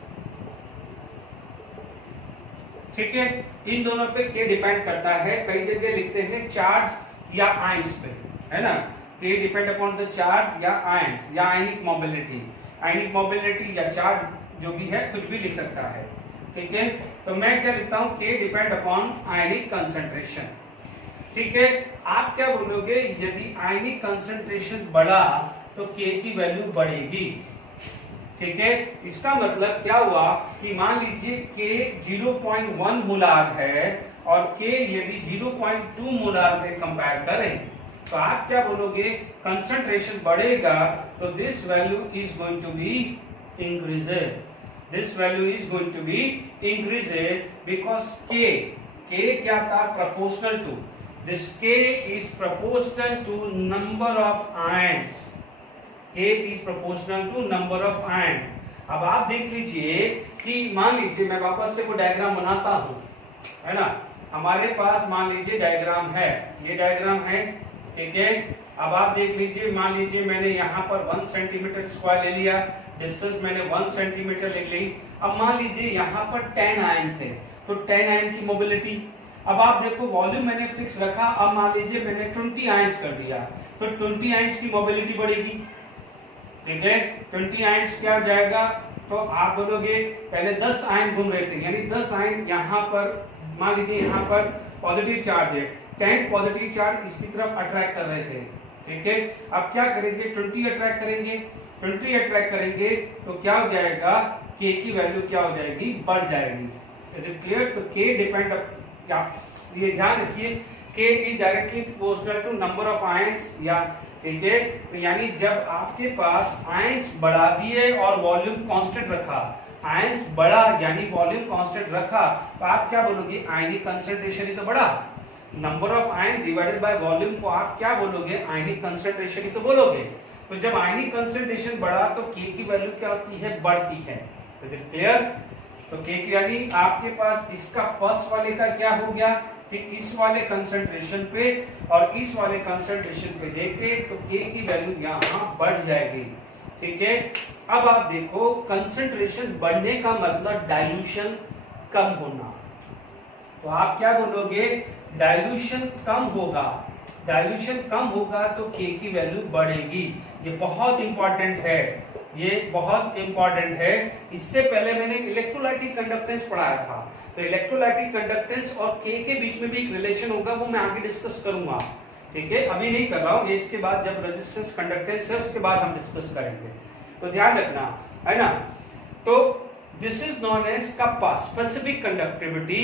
ठीक है, इन दोनों पे K डिपेंड करता है। कई जगह लिखते हैं चार्ज या आयंस पे, है ना। K depend upon the charge या आयंस या आयनिक मोबिलिटी, आयनिक मोबिलिटी या चार्ज जो भी है कुछ भी लिख सकता है। ठीक है, तो मैं क्या लिखता हूं K डिपेंड अपॉन आयनिक कंसंट्रेशन। ठीक है, आप क्या बोलोगे, यदि आयनिक कंसंट्रेशन बढ़ा तो K की वैल्यू बढ़ेगी। ठीक है, इसका मतलब क्या हुआ कि मान लीजिए K 0.1 मोलार है और K यदि 0.2 मोलार पे कंपेयर करें तो आप क्या बोलोगे, कंसंट्रेशन बढ़ेगा तो this value is going to be increased, this value is going to be increased because K क्या था, proportional to, this K is proportional to number of ions, K is proportional to number of ions। अब आप देख लीजिए कि मान लीजिए मैं वापस से वो डायग्राम बनाता हूं, है ना। हमारे पास मान लीजिए डायग्राम है, ये डायग्राम है। ठीक है, अब आप देख लीजिए, मान लीजिए मैंने यहाँ पर 1 सेंटीमीटर स्क्वायर ले लिया, डिस्टेंस मैंने 1 सेंटीमीटर ले ली। अब मान लीजिए यहाँ पर 10 आयन थे, तो 10 आयन की मोबिलिटी। अब आप देखो वॉल्यूम मैंने फिक्स रखा, अब मान लीजिए मैंने 20 आयंस कर दिया, तो 20 आयंस की मोबिलिटी बढ़ेगी। ठीक है, 20 आयंस क्या हो जाएगा, तो आप बोलोगे पहले 10 आयन घूम रहे थे, यानी 10 आयन यहाँ पर मान लीजिए यहाँ पर पॉजिटिव चार्ज है, 10 पॉजिटिव चार्ज इसकी तरफ अट्रैक्ट कर रहे थे। ठीक है, अब क्या करेंगे, 20 अट्रैक्ट करेंगे, 20 अट्रैक्ट करेंगे तो क्या हो जाएगा, K की वैल्यू क्या हो जाएगी, बढ़ जाएगी। Is it clear? तो K डिपेंड, ये ध्यान रखिए, K is directly proportional to number of ions या। ठीक है, तो यानी जब आपके पास आयंस बढ़ा दिए और वॉल्यूम कांस्टेंट रखा, आयंस बढ़ा यानी वॉल्यूम कांस्टेंट रखा, तो आप क्या बोलोगे, आयनिक कंसंट्रेशन ही तो बढ़ा। Number of ion divided by volume को आप क्या बोलोगे, आयनिक कंसंट्रेशन ही तो बोलोगे। तो जब आयनिक कंसंट्रेशन बढ़ा तो K की वैल्यू क्या होती है, बढ़ती है। Is it clear? तो K की यानी आपके पास इसका फर्स्ट वाले का क्या हो गया कि इस वाले कंसंट्रेशन पे और इस वाले कंसंट्रेशन पे देखे तो K की वैल्यू यहाँ बढ़ जाएगी। ठीक है, अब आप देखो कंसंट्रेशन बढ़ने का मतलब डाइल्यूशन कम होना, तो आप क्या बोलोगे, डाइल्यूशन कम होगा, डाइल्यूशन कम होगा तो K की वैल्यू बढ़ेगी। ये बहुत इंपॉर्टेंट है, ये बहुत इंपॉर्टेंट है। इससे पहले मैंने इलेक्ट्रोलाइटिक कंडक्टेंस पढ़ाया था, तो इलेक्ट्रोलाइटिक कंडक्टेंस और K के बीच में भी एक रिलेशन होगा, वो मैं आगे डिस्कस करूंगा। ठीक है, अभी नहीं कर रहा हूं, ये इसके बाद जब रेजिस्टेंस कंडक्टेंस है उसके बाद हम डिस्कस करेंगे। तो ध्यान रखना है ना। तो this is known as kappa specific conductivity.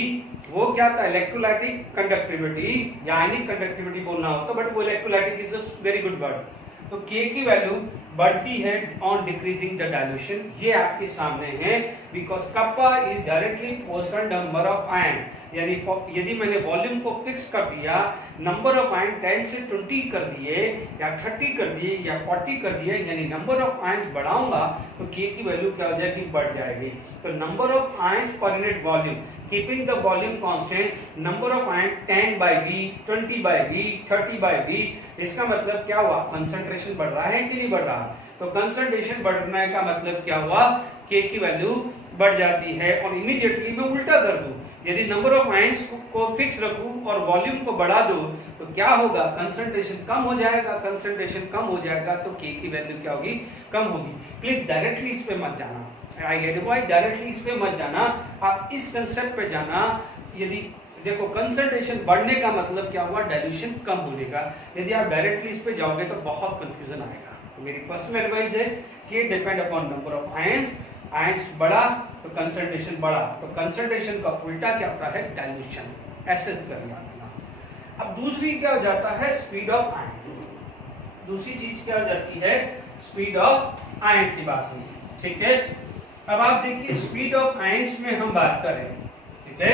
वो क्या था, इलेक्ट्रोलाइटिक कंडक्टिविटी या आयनिक कंडक्टिविटी बोलना होता, बट वो electrolytic is a very good word. तो K की वैल्यू बढ़ती है ऑन डिक्रीजिंग द डाइल्यूशन, ये आपके सामने है, because kappa is directly proportional number of ion. यानी यदि मैंने वॉल्यूम को फिक्स कर दिया, नंबर ऑफ आयन 10 से 20 कर दिए या 30 कर दिए या 40 कर दिए, यानी नंबर ऑफ आयंस बढ़ाऊंगा तो K की वैल्यू क्या हो जाएगी, बढ़ जाएगी। तो number of ions per unit volume, keeping the volume constant, number of ion 10/V, 20/V, 30/V, इसका मतलब क्या हुआ, कंसंट्रेशन बढ़ रहा है कि नहीं बढ़ रहा। तो कंसंट्रेशन बढ़ने का मतलब क्या हुआ, K की वैल्यू बढ़ जाती है। और इमीडिएटली मैं उल्टा कर दूं, यदि नंबर ऑफ आयंस को फिक्स रखूं और वॉल्यूम को बढ़ा दूं तो क्या होगा, कंसंट्रेशन कम हो जाएगा। कंसंट्रेशन कम हो जाएगा तो K की वैल्यू क्या होगी, कम होगी। प्लीज डायरेक्टली इस पे मत जाना, आई एडवाइज डायरेक्टली इस पे मत जाना, आप इस कंसेप्ट पे जाना। यदि देखो कंसंट्रेशन बढ़ने का मतलब क्या हुआ, डाइल्यूशन कम होने का। यदि आप डायरेक्टली इस पे जाओगे तो बहुत कंफ्यूजन आएगा। तो मेरी पर्सनल एडवाइस है कि depend upon number of ions, ions बढ़ा तो कंसंट्रेशन बढ़ा, तो कंसंट्रेशन का उल्टा क्या होता है, डाइल्यूशन। ऐसे कर याद रखना। अब दूसरी क्या हो जाता है, स्पीड ऑफ आयन। दूसरी चीज क्या हो जाती है, स्पीड ऑफ आयन की बात हुई, ठीक है। अब आप देखिए स्पीड ऑफ आयंस में हम बात करें, ठीक है।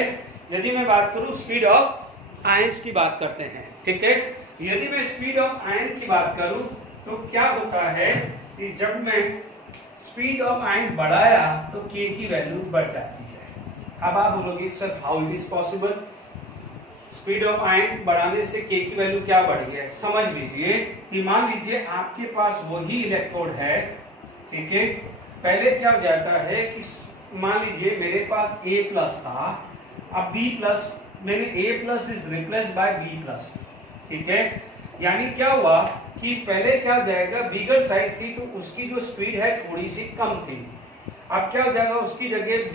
यदि मैं बात करूं स्पीड ऑफ आयंस की बात करते हैं, ठीक है। यदि मैं स्पीड ऑफ आयन की बात करूं तो क्या होता है कि जब मैं स्पीड ऑफ आयन बढ़ाया तो K की वैल्यू बढ़ जाती है। अब आप बोलोगे sir how it is possible, speed of ion बढ़ाने से K की वैल्यू क्या बढ़ी है। समझ लीजिए कि मान लीजिए आपके पास वही इलेक्ट्रोड है, ठीक है। पहले क्या हो जाता है कि मान लीजिए मेरे पास A+ था, अब B+, मैंने A+ is replaced by B+, ठीक है। यानी क्या हुआ कि पहले क्या हो जाएगा, बिगर साइज थी तो उसकी जो स्पीड है थोड़ी सी कम थी। अब क्या हो जाएगा, उसकी जगह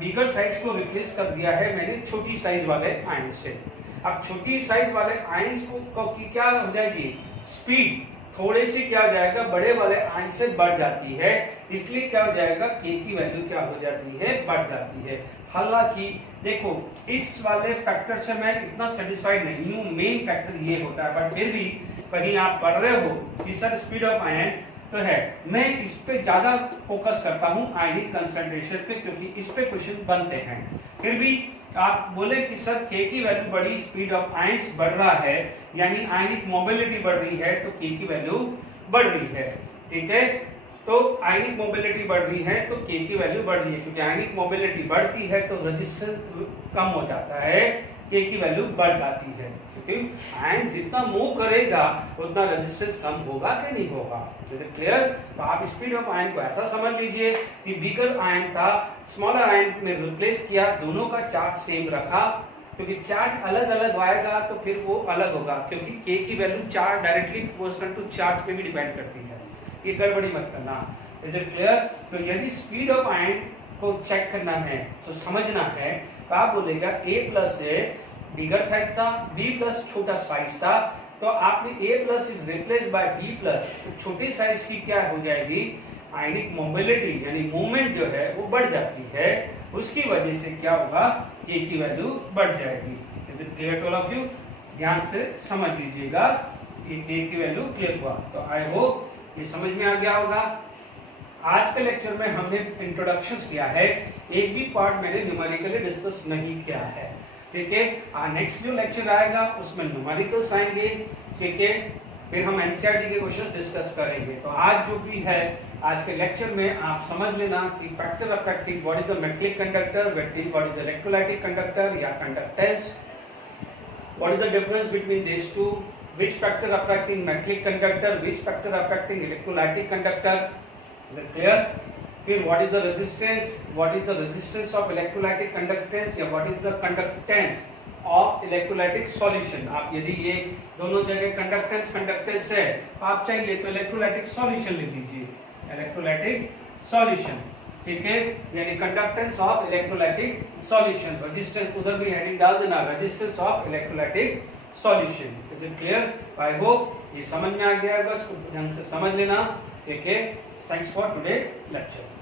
बिगर साइज को रिप्लेस कर दिया है मैंने छोटी साइज वाले आयन से। अब छोटी साइज वाले आयंस को की क्या हो जाएगी, स्पीड थोड़ी सी क्या हो जाएगा, बड़े वाले आयन से बढ़ जाती है। इसलिए क्या हो जाएगा, K की वैल्यू क्या हो जाती है, बढ़ जाती है। हालांकि देखो इस वाले फैक्टर से मैं इतना सेटिस्फाइड नहीं हूं, मेन फैक्टर ये होता है, बट फिर भी कहीं आप पढ़ रहे हो कि सर स्पीड ऑफ आयन तो है, मैं इस पे ज्यादा फोकस करता हूं आयनिक कंसंट्रेशन पे, क्योंकि इस पे क्वेश्चन बनते हैं। फिर भी आप बोले कि सर K की वैल्यू बढ़ी, स्पीड ऑफ आयंस बढ़ रहा है, यानी आयनिक मोबिलिटी बढ़ रही है, तो K की वैल्यू बढ़ रही है, ठीक है। तो आयनिक मोबिलिटी बढ़ रही है तो K की वैल्यू बढ़ रही है, क्योंकि आयनिक मोबिलिटी बढ़ती है तो रेजिस्टेंस कम हो जाता है, K की वैल्यू बढ़ जाती है। क्योंकि आयन जितना मूव करेगा उतना रेजिस्टेंस कम होगा कि नहीं होगा। Is it clear. तो आप स्पीड ऑफ आयन को ऐसा समझ लीजिए कि बिगर आयन था, स्मॉलर आयन में रिप्लेस किया, दोनों का चार्ज सेम रखा, क्योंकि चार्ज अलग अलग आएगा तो फिर वो अलग होगा, क्योंकि K की value charge directly proportional to charge पे भी डिपेंड करती है। ये गड़बड़ी मत करना। Is it clear. तो यदि स्पीड ऑफ आयन को चेक करना है तो समझना है, तो आप बोलेगा A+ है, बिगर साइज था, B+ छोटा साइज था, तो आपने A+ is replaced by B+, तो छोटी साइज की क्या हो जाएगी, आयनिक मोबिलिटी यानी मूवमेंट जो है वो बढ़ जाती है, उसकी वजह से क्या होगा, K की वैल्यू बढ़ जाएगी। Is it clear to all of you. ध्यान से समझ लीजिएगा कि K की वैल्यू क्लियर हुआ। तो आई होप ये समझ में आ गया होगा। आज के लेक्चर में हमने इंट्रोडक्शन किया है, एक भी पार्ट मैंने न्यूमेरिकली डिस्कस नहीं किया है, ठीक है। नेक्स्ट जो लेक्चर आएगा उसमें न्यूमेरिकल्स आएंगे, ठीक है। फिर हम एनसीईआरटी के क्वेश्चन डिस्कस करेंगे। तो आज जो भी है आज के लेक्चर में आप समझ लेना कि factor affecting what is the metallic conductor, what is the electrolytic conductor या conductance, what is the difference between this two, which factor affecting metallic conductor, which factor affecting electrolytic conductor, is it clear? फिर what is the resistance of electrolytic conductance या what is the conductance of electrolytic solution। आप यदि ये दोनों जगह conductance है तो आप चाहिए तो electrolytic solution लिख लीजिए, electrolytic solution, ठीक है। यानी conductance of electrolytic solution, resistance उधर भी हेडिंग डाल देना, resistance of electrolytic solution. Is it clear. I hope ये समझ में आ गया होगा, इसको ढंग से समझ लेना, ठीक है। Thanks for today lecture.